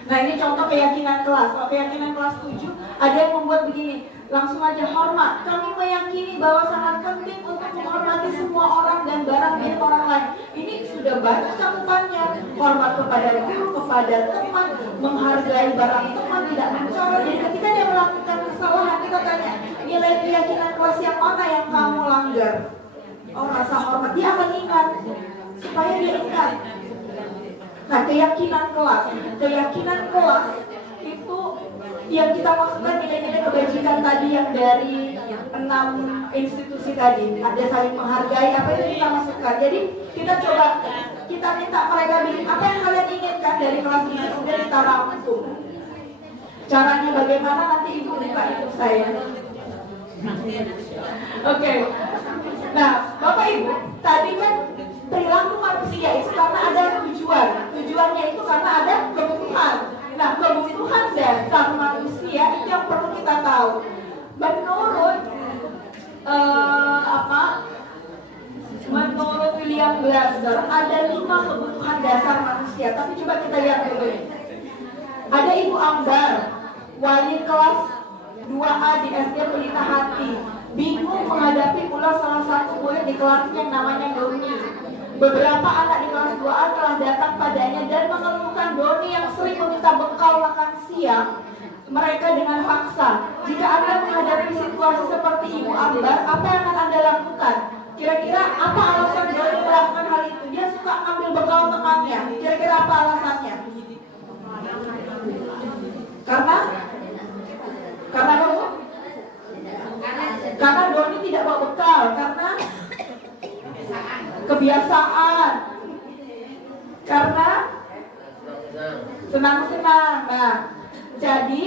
Nah, ini contoh keyakinan kelas. Kalau keyakinan kelas 7 ada yang membuat begini, langsung aja hormat. Kami meyakini bahwa sangat penting untuk menghormati semua orang dan barang milik orang lain. Ini sudah banyak cakupannya. Hormat kepada guru, kepada teman, menghargai barang teman, tidak mencorok. Jadi ketika dia melakukan kesalahan, kita tanya, nilai keyakinan kelas yang mana yang kamu langgar? Oh, rasa hormat. Dia akan ingat, supaya dia ingat. Nah, keyakinan kelas itu yang kita maksudkan nilai-nilai kebajikan tadi yang dari 6 institusi tadi. Ada saling menghargai, apa itu kita maksudkan. Jadi kita minta mereka bikin apa yang kalian inginkan dari kelas ini, sudah kita rangkum. Caranya bagaimana nanti ibu buka itu saya. Oke. Nah, Bapak Ibu, tadi kan perilaku manusia itu karena ada tujuan. Tujuannya itu karena ada kebutuhan. Nah, kebutuhan dasar manusia itu yang perlu kita tahu. Menurut menurut William Glasser ada 5 kebutuhan dasar manusia. Tapi coba kita lihat dulu. Ada Ibu Ambar, wali kelas 2A di SD Pelita Hati, bingung menghadapi pula salah satu murid di kelasnya yang namanya Doni. Beberapa anak di kelas 2A telah datang padanya dan mengeluhkan Doni yang sering meminta bekal makan siang mereka dengan paksa. Jika Anda menghadapi situasi seperti Ibu Ambar, apa yang akan Anda lakukan? Kira-kira apa alasan Doni melakukan hal itu? Dia suka ambil bekal temannya. Kira-kira apa alasannya? Karena Doni tidak bawa bekal, karena kebiasaan, karena senang-senang. Nah, jadi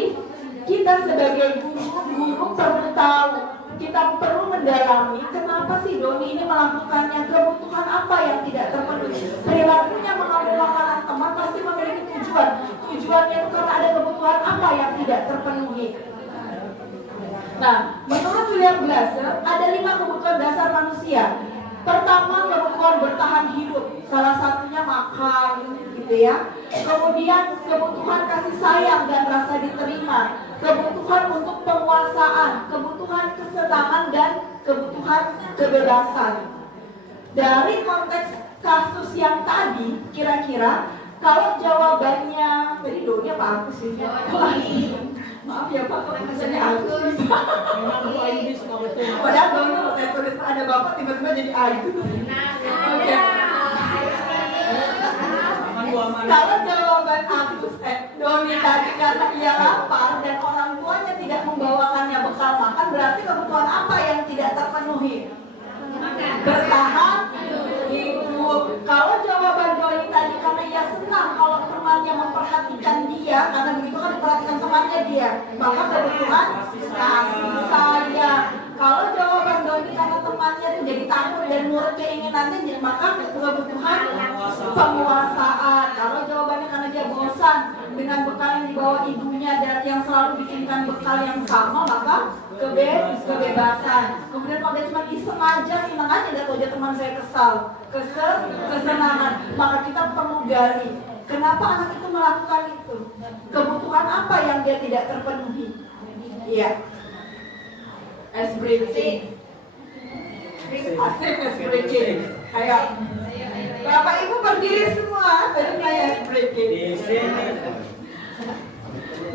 kita sebagai guru perlu tahu, kita perlu mendalami kenapa sih Doni ini melakukannya, kebutuhan apa yang tidak terpenuhi. Perilakunya mengambil makanan teman pasti memiliki tujuan. Tujuannya itu karena ada kebutuhan apa yang tidak terpenuhi. Nah, menurut William Glasser ada 5 kebutuhan dasar manusia. Pertama, kebutuhan bertahan hidup, salah satunya makan, gitu ya. Kemudian kebutuhan kasih sayang dan rasa diterima, kebutuhan untuk penguasaan, kebutuhan kesenangan dan kebutuhan kebebasan. Dari konteks kasus yang tadi, kira-kira kalau jawabannya, tadi Doni apa aku sih? Maaf ya Pak, kok tulisannya Agus. Padahal dulu saya tulis ada Bapak, tiba-tiba jadi Agus. Oke. Kalau jawaban Agus, Doni tadi karena ia lapar dan orang tuanya tidak membawakannya bekal makan, berarti kebutuhan apa yang tidak terpenuhi? Bertahan hidup. Kalau jawaban Doni tadi karena ia senang kalau temannya memperhatikan dia, karena begitu kan diperhatikan temannya dia, maka kebutuhan kasih sayang. Kalau jawaban Doni karena temannya itu jadi takut dan nurut keinginannya, maka kebutuhan penguasaan. Kalau jawabannya karena dia bosan dengan bekal yang dibawa ibunya dan yang selalu bikinkan bekal yang sama, maka kebebasan. Kemudian kalau dia cuma iseng aja, senang aja, lihat aja teman saya kesal, kesenangan, maka kita perlu gali Kenapa anak itu melakukan itu? Kebutuhan apa yang dia tidak terpenuhi? Iya. Ice breaking. Asik ice breaking. Kayak Bapak Ibu berdiri semua, tadi kayak ice breaking.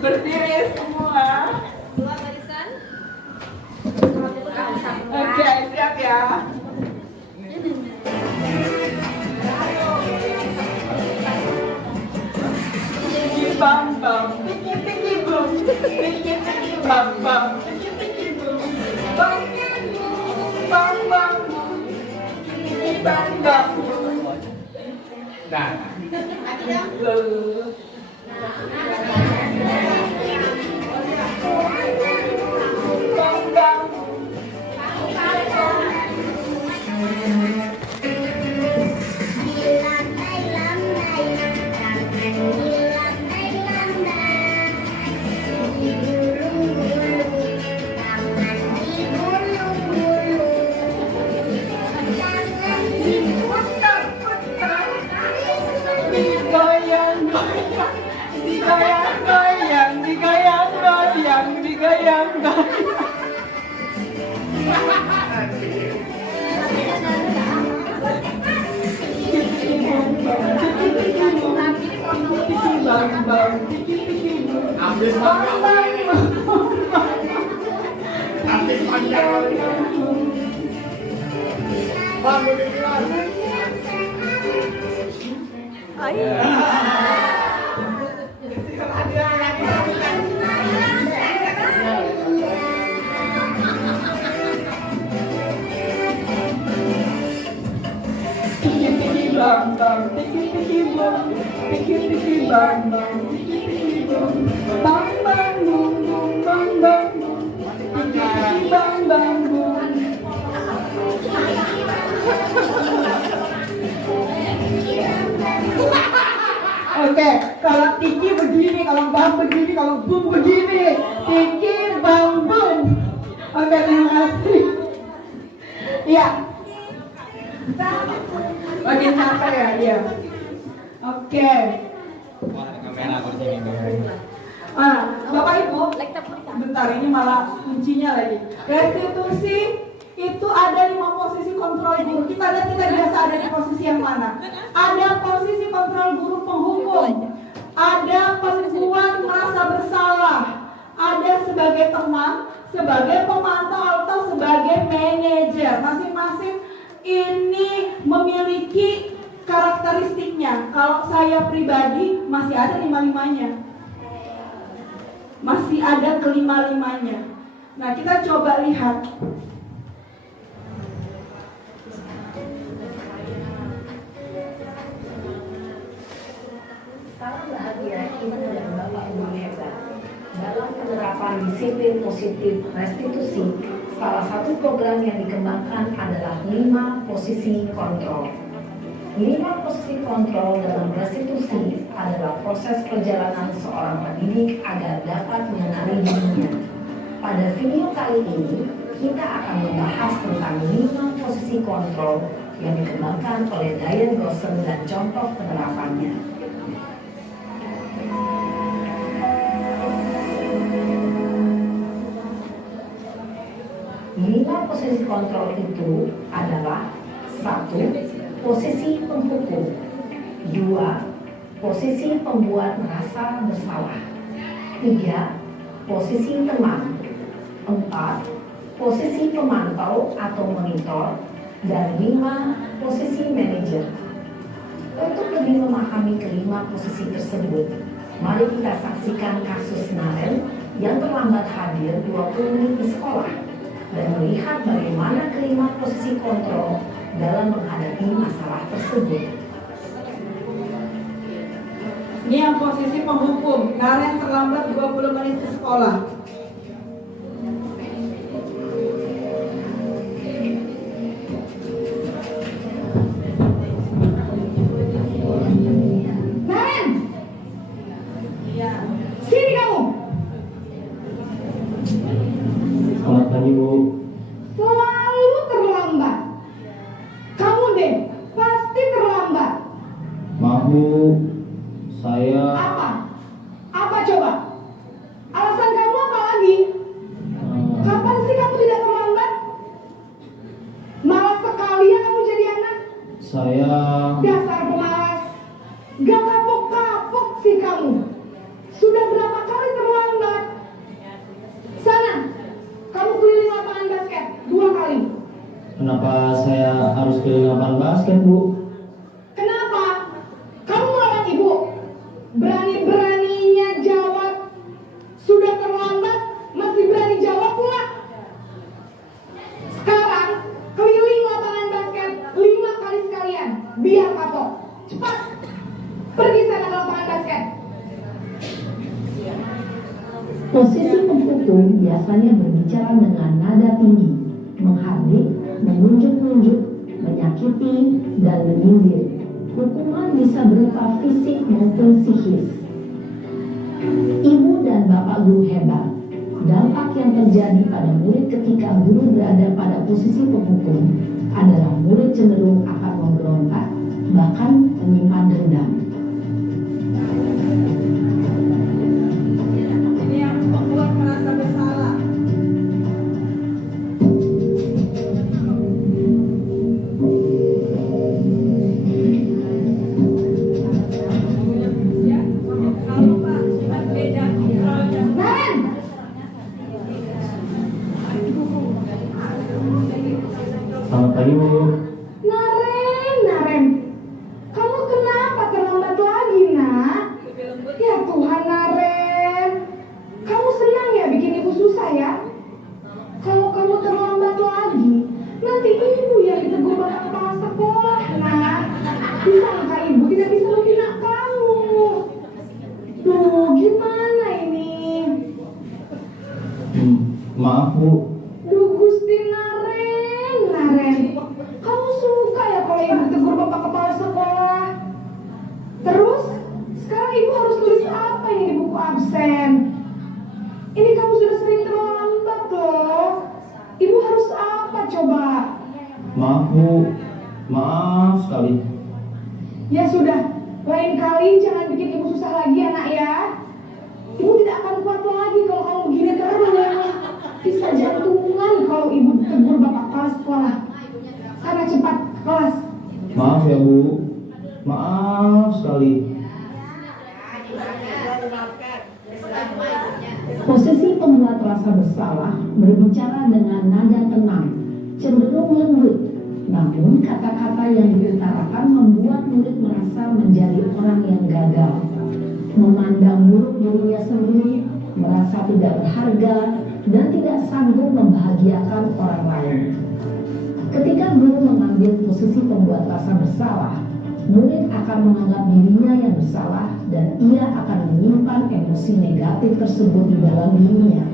Berdiri semua. Oke, siap ya. Bam bam, tiki tiki boom, tiki tiki bam bam, tiki tiki boom, bam bam bam, tiki bam bam. Nah, Bam bam. habis makan. Nanti panjang. Bang, beginilah. Bang bang, tiki tiki bang, tiki tiki bang bang, tiki tiki bang, bang bang bung bung bang bang, tiki tiki bang bang bung. Oke, kalau tiki begini, kalau bang begini, kalau bung begini, tiki bang bung. Oke, terima kasih. Iya. Makin capek ya dia. Oke. Bapak Ibu, bentar ini malah kuncinya lagi. Restitusi itu ada 5 posisi kontrol guru. Kita lihat kita biasa ada di posisi yang mana? Ada posisi kontrol guru penghukum, ada pembuat merasa bersalah, ada sebagai teman, sebagai pemantau atau sebagai manajer. Masing-masing ini memiliki karakteristiknya. Kalau saya pribadi masih ada 5-5-nya. Masih ada kelima-limanya. Nah, kita coba lihat. Salam bahagia Ibu dan Bapak Ibu hebat. Dalam penerapan disiplin positif restitusi, salah satu program yang dikembangkan adalah 5 posisi kontrol. 5 posisi kontrol dalam restitusi adalah proses perjalanan seorang pendidik agar dapat mengenali dirinya. Pada video kali ini, kita akan membahas tentang 5 posisi kontrol yang dikembangkan oleh Diane Gossen dan contoh penerapannya. Lima posisi kontrol itu adalah 1. Posisi penghukum, 2. Posisi pembuat merasa bersalah, 3. Posisi teman, 4. Posisi pemantau atau monitor, dan 5. Posisi manajer. Untuk lebih memahami kelima posisi tersebut, mari kita saksikan kasus Naren yang terlambat hadir 20 menit di sekolah dan melihat bagaimana kelima posisi kontrol dalam menghadapi masalah tersebut. Ini yang posisi penghukum, Karen terlambat 20 menit ke sekolah. Karen! Iya. Sini kamu! Selamat pagi, Bu. Selalu terlambat. Kamu deh, pasti terlambat. Maaf, Bu. Dasar pemalas. Gak kapok-kapok sih kamu. Sudah berapa kali terlambat? Sana, kamu keliling lapangan basket 2 kali. Kenapa saya harus ke lapangan basket, Bu? Kenapa? Kamu melawan ibu. Berani-beraninya jawab. Sudah terlambat, masih berani jawab pula. Sekarang, keliling lapangan basket 5 kali sekalian. Biar kapok. Cepat. Pergi sana ke lapangan basket. Posisi pemukul biasanya berbicara dengan nada tinggi, menghardik, menunjuk-nunjuk, menyakiti, dan menyindir. Hukuman bisa berupa fisik maupun psikis. Ibu dan bapak guru hebat. Dampak yang terjadi pada murid ketika guru berada pada posisi penghukum adalah murid cenderung akan memberontak, bahkan menyimpan dendam. Ini yang membuat merasa bersalah. Ya, kalau Pak, beda kontrolnya. Naren! Selamat pagi, Bu. Naren. Kamu kenapa terlambat lagi, nak? Ya Tuhan, Naren. Kamu senang ya bikin ibu susah ya? Kalau kamu terlambat lagi, nanti ibu yang ditegur bapak kepala sekolah, nak. Disangka ibu tidak bisa membina kamu. Duh, gimana ini? Maaf, Bu. Duh, Gusti Naren. Kamu suka ya kalau ibu tegur bapak kepala sekolah? Terus, sekarang ibu harus tulis apa ini di buku absen? Ini kamu sudah sering terlambat loh. Ibu harus apa coba? Maaf, Bu. Maaf sekali. Ya sudah, lain kali jangan bikin ibu susah lagi ya nak ya. Ibu tidak akan kuat lagi kalau kamu begini terus. Bisa jantungan kalau ibu tegur bapak kepala sekolah. Sana cepat ke kelas. Maaf ya, Bu. Maaf sekali. Posisi pembuat rasa bersalah berbicara dengan nada tenang, cenderung lembut. Namun kata-kata yang diutarakan membuat murid merasa menjadi orang yang gagal, memandang buruk dirinya sendiri, merasa tidak berharga, dan tidak sanggup membahagiakan orang lain. Ketika guru mengambil posisi pembuat rasa bersalah, murid akan menganggap dirinya yang bersalah dan ia akan menyimpan emosi negatif tersebut di dalam dirinya.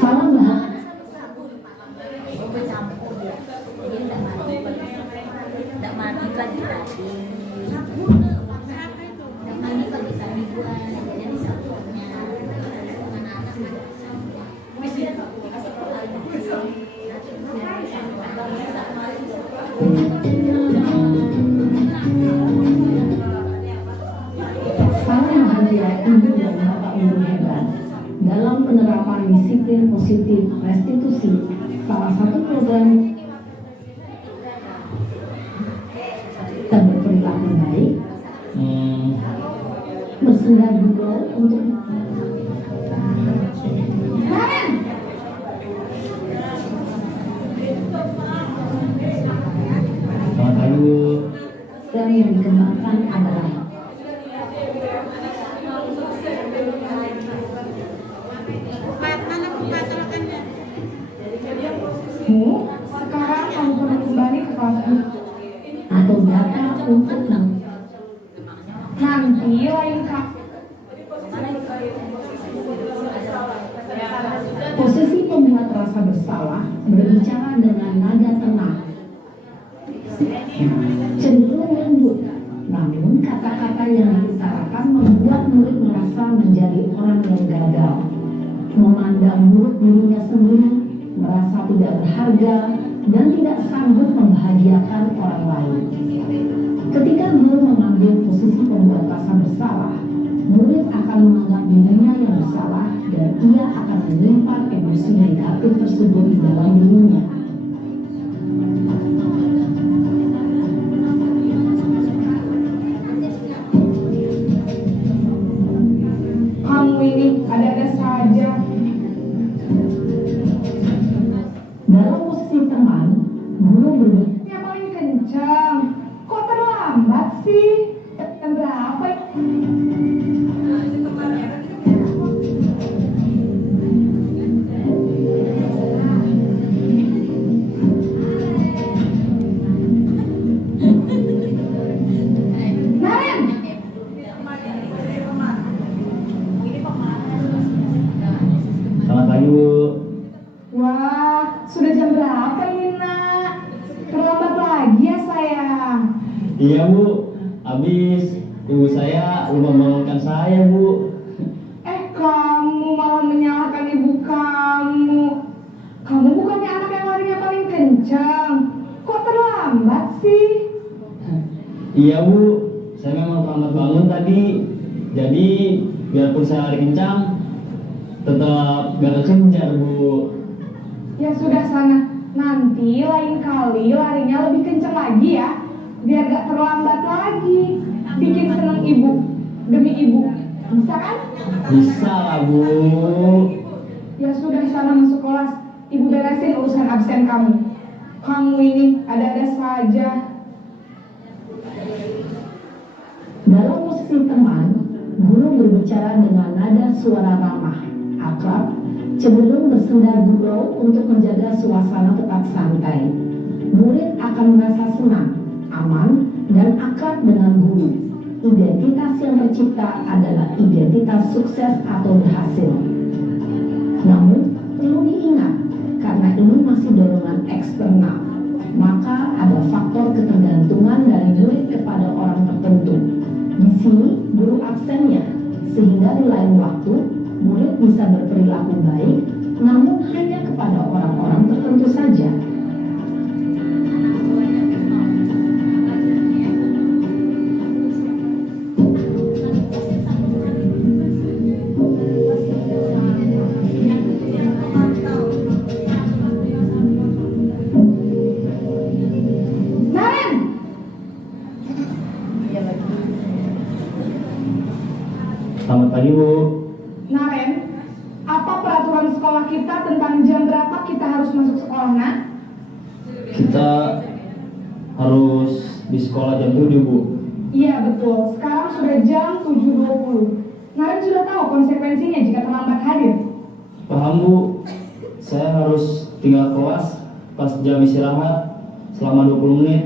Salam bahasa. Salam bahagia ibu dan bapak guru hebat. Dalam penerapan disiplin positif restitusi, salah satu program dan berperilaku baik, bersendar juga untuk Selamat pagi, Bu. dan yang dikembangkan adalah sekarang kamu perlu kembali ke kelas atau data untuk nanti lain kak. posisi pembuat rasa bersalah berbicara dengan nada tenang, cenderung lembut. Namun kata-kata yang diutarakan membuat murid merasa menjadi orang yang gagal, memandang buruk dirinya sendiri, merasa tidak berharga, dan tidak sanggup membahagiakan orang lain. Ketika guru mengambil posisi pembuat rasa bersalah, murid akan menganggap dirinya yang bersalah dan ia akan menyimpan emosi negatif tersebut di dalam dirinya. Kamu ini ada-ada saja. Dalam posisi teman, guru berbicara, Yang paling kencang. Kok terlambat sih? Jam berapa? Naren! Selamat pagi Bu. Wah, sudah jam berapa ini nak? Terlambat lagi ya sayang. Iya Bu, habis ibu saya lupa membangunkan saya Bu. Kamu malah menyalahkan ibu kamu. Kamu bukannya anak yang larinya paling kencang. Kok terlambat sih? Iya Bu, saya memang terlambat bangun tadi. Jadi biarpun saya lari kencang, tetap gak kekejar Bu. Ya sudah sana. Nanti lain kali larinya lebih kencang lagi ya. Biar gak terlambat lagi. Bikin seneng ibu. Demi ibu. Bisa kan? Bisa lah Bu. Ya sudah sana masuk kelas. Ibu beresin urusan absen kamu. Kamu ini ada-ada saja. dalam posisi teman, guru berbicara dengan nada suara ramah, akrab, cenderung bersenda gurau untuk menjaga suasana tetap santai. Murid akan merasa senang, aman, dan akrab dengan guru. Identitas yang tercipta adalah identitas sukses atau berhasil. Namun, perlu diingat, karena ini masih dorongan eksternal, maka ada faktor ketergantungan dari murid kepada orang tertentu. Di sini, guru absennya, sehingga di lain waktu, murid bisa berperilaku baik, namun hanya kepada orang-orang tertentu saja. Naren! Selamat pagi Bu. Naren, apa peraturan sekolah kita tentang jam berapa kita harus masuk sekolah, nak? Kita harus di sekolah jam 7 Bu. Iya betul, sekarang sudah jam 7.20. Naren sudah tahu konsekuensinya jika terlambat hadir. Paham Bu, saya harus tinggal kelas pas jam istirahat selama 20 menit.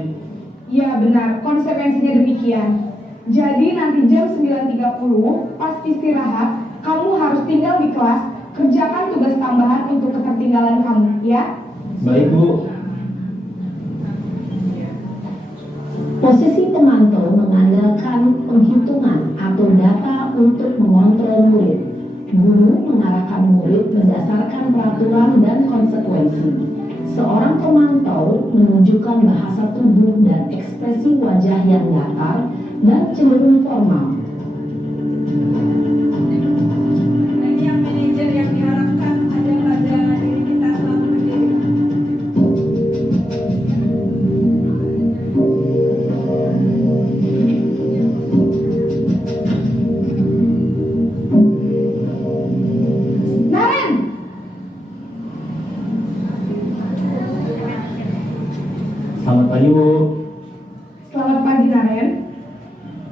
Iya benar, konsekuensinya demikian. Jadi nanti jam 9.30 pas istirahat, kamu harus tinggal di kelas, kerjakan tugas tambahan untuk ketertinggalan kamu, ya? Baik Bu. Posisi pemantau mengandalkan penghitungan atau data untuk mengontrol murid. Guru mengarahkan murid berdasarkan peraturan dan konsekuensi. Seorang pemantau menunjukkan bahasa tubuh dan ekspresi wajah yang datar dan cenderung formal. Nah, ini yang manajer yang diharapkan ada pada diri kita selalu berdiri. Naren! Selamat pagi Bu. Selamat pagi Naren.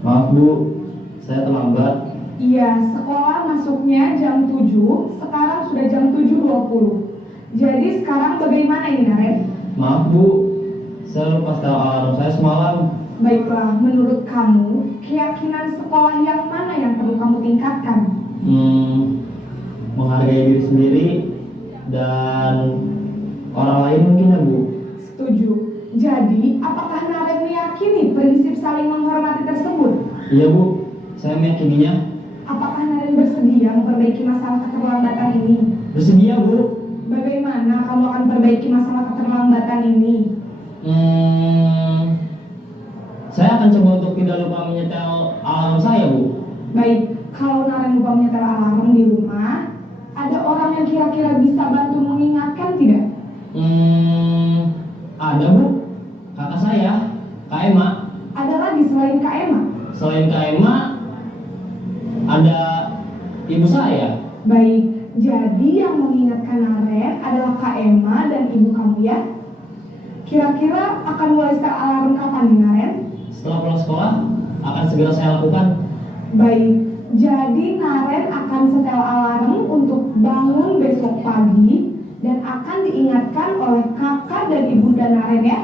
Maaf Bu, saya terlambat. Iya, sekolah masuknya jam 7, sekarang sudah jam 7.20. Jadi sekarang bagaimana ini Naren? Maaf Bu, saya lupa setel alarm saya semalam. Baiklah, menurut kamu, keyakinan sekolah yang mana yang perlu kamu tingkatkan? Menghargai diri sendiri dan orang lain mungkin ya Bu. Setuju. Jadi, apakah Naren meyakini prinsip saling menghormati tersebut? Iya Bu, saya meyakininya. Apakah Naren bersedia memperbaiki masalah keterlambatan ini? Bersedia Bu. bagaimana kamu akan perbaiki masalah keterlambatan ini? Saya akan coba untuk tidak lupa menyetel alarm saya, Bu. Baik, kalau Naren lupa menyetel alarm di rumah, ada orang yang kira-kira bisa bantu mengingatkan tidak? Ada, Bu. Kakak saya, Kak Emma. Ada lagi selain Kak Emma? Selain Kak Emma, ada ibu saya. Baik, jadi yang mengingatkan Naren adalah Kak Emma dan ibu kamu ya? Kira-kira akan mulai setel alarm kapan nih Naren? Setelah pulang sekolah, akan segera saya lakukan. Baik, jadi Naren akan setel alarm untuk bangun besok pagi dan akan diingatkan oleh kakak dan ibunda Naren ya.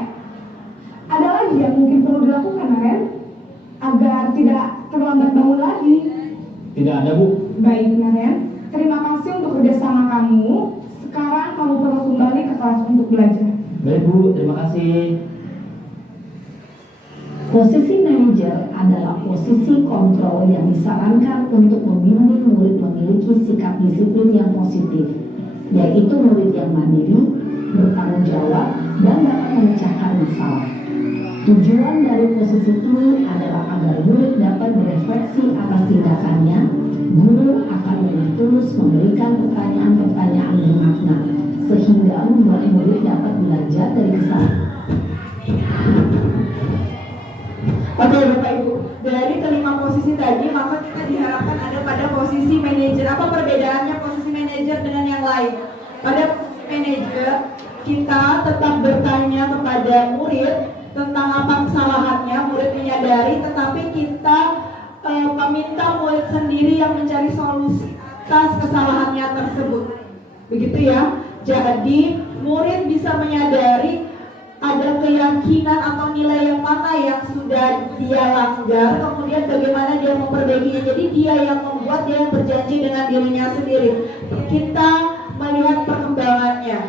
Ada lagi yang mungkin perlu dilakukan Naren agar tidak terlambat bangun lagi? Tidak ada, Bu. Baik Naren, terima kasih untuk kerjasama kamu. Sekarang kamu perlu kembali ke kelas untuk belajar. Baik, Bu. Terima kasih. Posisi manajer adalah posisi kontrol yang disarankan untuk membimbing murid memiliki sikap disiplin yang positif, yaitu murid yang mandiri, bertanggung jawab, dan dapat memecahkan masalah. Tujuan dari posisi ini adalah agar murid dapat berefleksi atas tindakannya. Guru akan dengan tulus memberikan pertanyaan-pertanyaan bermakna, sehingga membuat murid dapat belajar dari kesalahan. Oke Bapak Ibu, dari kelima posisi tadi maka kita diharapkan ada pada posisi manajer. Apa perbedaannya posisi manajer dengan yang lain? Pada posisi manajer kita tetap bertanya kepada murid tentang apa kesalahannya, murid menyadari, tetapi kita meminta murid sendiri yang mencari solusi atas kesalahannya tersebut. Begitu ya. Jadi murid bisa menyadari ada keyakinan atau nilai yang mana yang sudah dia langgar, kemudian bagaimana dia memperbaikinya. Jadi dia yang membuat, dia yang berjanji dengan dirinya sendiri. Kita melihat perkembangannya.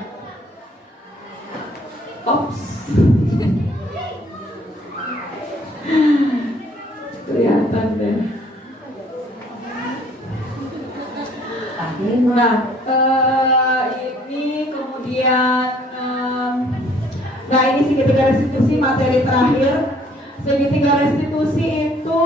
Ops. Kelihatan deh. Nah, ini kemudian nah ini segitiga restitusi materi terakhir. Segitiga restitusi itu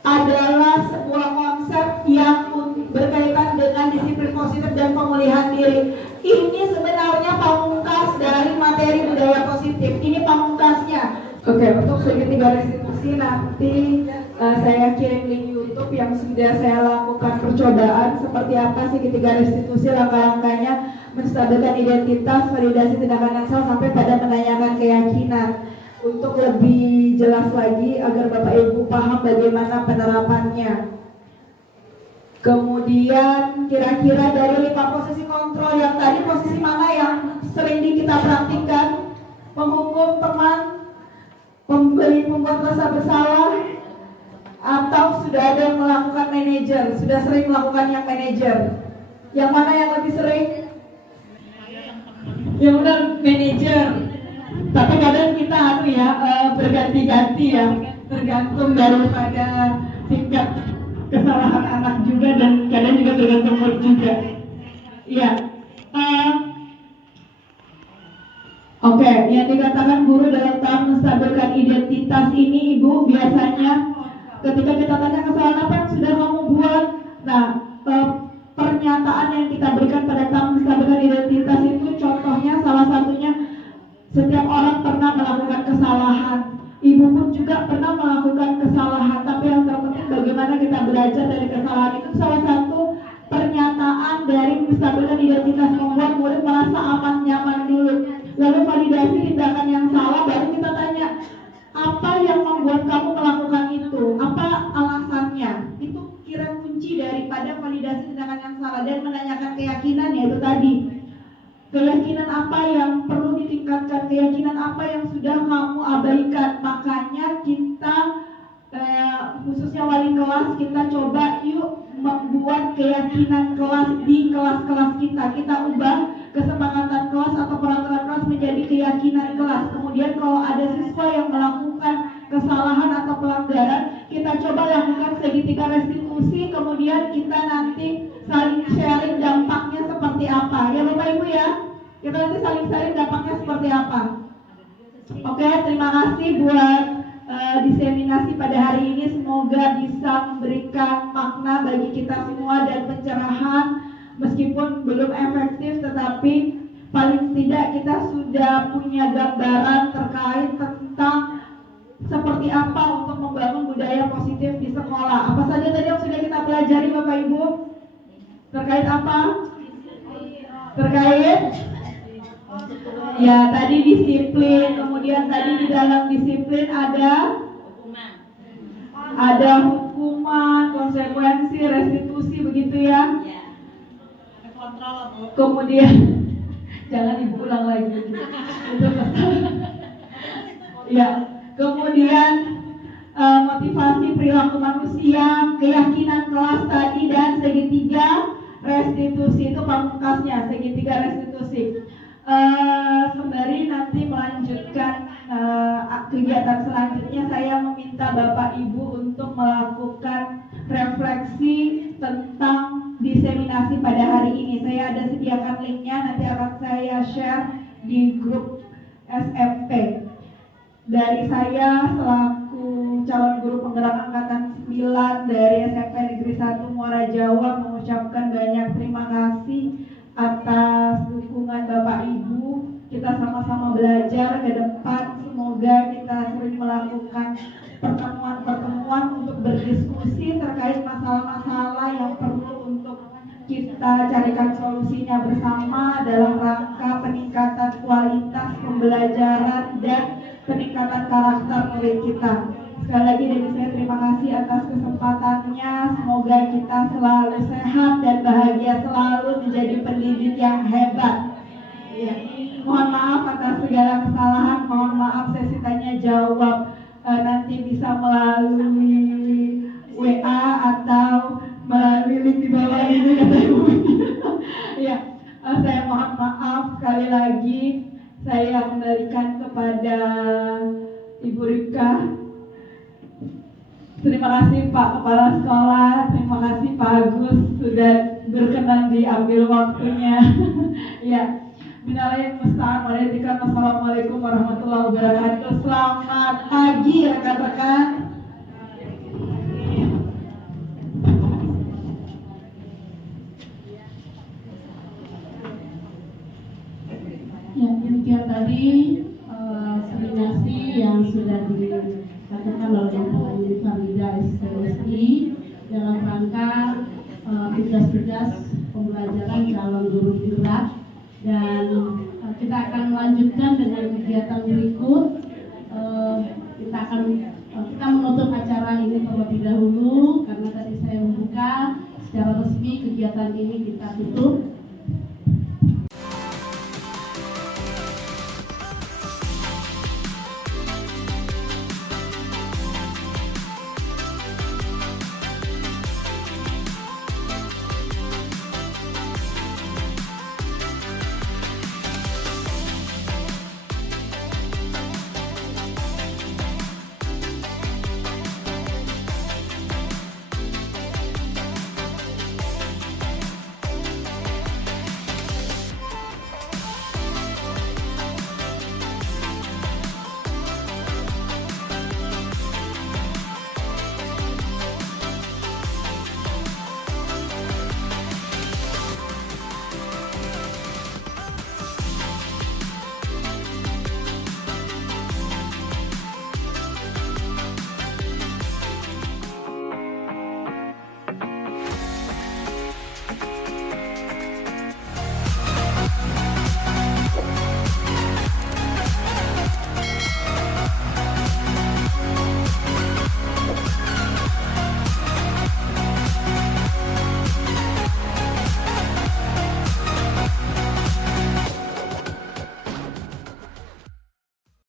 adalah sebuah konsep yang berkaitan dengan disiplin positif dan pemulihan diri. Ini sebenarnya pamungkas dari materi budaya positif. Ini pamungkasnya. Oke, untuk segitiga restitusi nanti saya kirim link YouTube yang sudah saya lakukan percobaan seperti apa segitiga restitusi, langkah-langkahnya menstabilkan identitas, validasi tindakan yang salah sampai pada menanyakan keyakinan. Untuk lebih jelas lagi agar Bapak Ibu paham bagaimana penerapannya. Kemudian kira-kira dari 5 posisi kontrol yang tadi, posisi mana yang sering kita praktikkan? Penghukum teman, pemberi pembuat rasa bersalah, atau sudah ada yang melakukan manajer, sudah sering melakukan yang manajer. Yang mana yang lebih sering? Yang benar manajer. Tapi kadang kita berganti-ganti ya, tergantung daripada tingkat kesalahan anak juga dan kadang juga tergantung mood juga. Iya. Oke, yang dikatakan guru dalam tahap menstabilkan identitas ini, Ibu, biasanya ketika kita tanya kesalahan apa yang sudah kamu buat, nah pernyataan yang kita berikan pada tahap menstabilkan identitas itu contohnya salah satunya setiap orang pernah melakukan kesalahan. Ibu pun juga pernah melakukan kesalahan, tapi yang terpenting bagaimana kita belajar dari kesalahan itu. Salah satu pernyataan dari menstabilkan identitas, membuat murid merasa aman nyaman dulu. Lalu validasi tindakan yang salah, baru kita tanya apa yang membuat kamu melakukan itu, apa alasannya. Itu kira kunci daripada validasi tindakan yang salah. Dan menanyakan keyakinan, yaitu tadi keyakinan apa yang perlu ditingkatkan, keyakinan apa yang sudah kamu abaikan. Makanya kita khususnya wali kelas, kita coba yuk membuat keyakinan kelas di kelas-kelas kita ubah kesepakatan kelas atau peraturan kelas menjadi keyakinan kelas. Kemudian kalau ada siswa yang melakukan kesalahan atau pelanggaran, kita coba lakukan segitiga restitusi, kemudian kita nanti saling sharing dampaknya seperti apa. Ya Bapak Ibu ya. Kita nanti saling sharing dampaknya seperti apa. Oke, terima kasih buat diseminasi pada hari ini. Semoga bisa memberikan makna bagi kita semua dan pencerahan. Meskipun belum efektif, tetapi paling tidak kita sudah punya gambaran terkait tentang seperti apa untuk membangun budaya positif di sekolah. Apa saja tadi yang sudah kita pelajari Bapak Ibu? Terkait apa? Terkait ya tadi disiplin, kemudian tadi di dalam disiplin ada hukuman, konsekuensi, restitusi, begitu ya. Kemudian jangan diulang lagi. Itu ya. Kemudian motivasi perilaku manusia, keyakinan kelas tadi, dan segitiga restitusi itu pamungkasnya, segitiga restitusi. Sembari nanti melanjutkan kegiatan selanjutnya, saya meminta Bapak Ibu untuk melakukan refleksi tentang diseminasi pada hari ini. Saya ada sediakan linknya, nanti akan saya share di grup SMP. Dari saya selaku calon guru penggerak angkatan 9 dari SMP Negeri 1 Muara Jawa mengucapkan banyak terima kasih atas dukungan Bapak Ibu. Kita sama-sama belajar ke depan. Semoga kita sering melakukan pertemuan-pertemuan untuk berdiskusi terkait masalah-masalah yang perlu untuk kita carikan solusinya bersama dalam rangka peningkatan kualitas pembelajaran dan peningkatan karakter murid kita. Sekali lagi dari saya terima kasih atas kesempatannya. Semoga kita selalu sehat dan bahagia selalu menjadi pendidik yang hebat. Ya. Mohon maaf atas segala kesalahan. Mohon maaf sesi tanya jawab nanti bisa melalui WA atau melalui link di bawah ini kata Ibu. Ya, saya mohon maaf sekali lagi. Saya kembalikan kepada Ibu Rika. Terima kasih Pak Kepala Sekolah, terima kasih Pak Agus sudah berkenan diambil waktunya. Ya, Bismillahirrahmanirrahim. Assalamualaikum warahmatullahi wabarakatuh. Selamat pagi rekan-rekan. Ya, demikian tadi seminasi yang sudah dikatakan oleh Bu Farida SSI dalam rangka tugas-tugas pembelajaran calon guru gerak, dan kita akan melanjutkan dengan kegiatan berikut. Kita menutup acara ini terlebih dahulu karena tadi saya membuka secara resmi kegiatan ini kita tutup.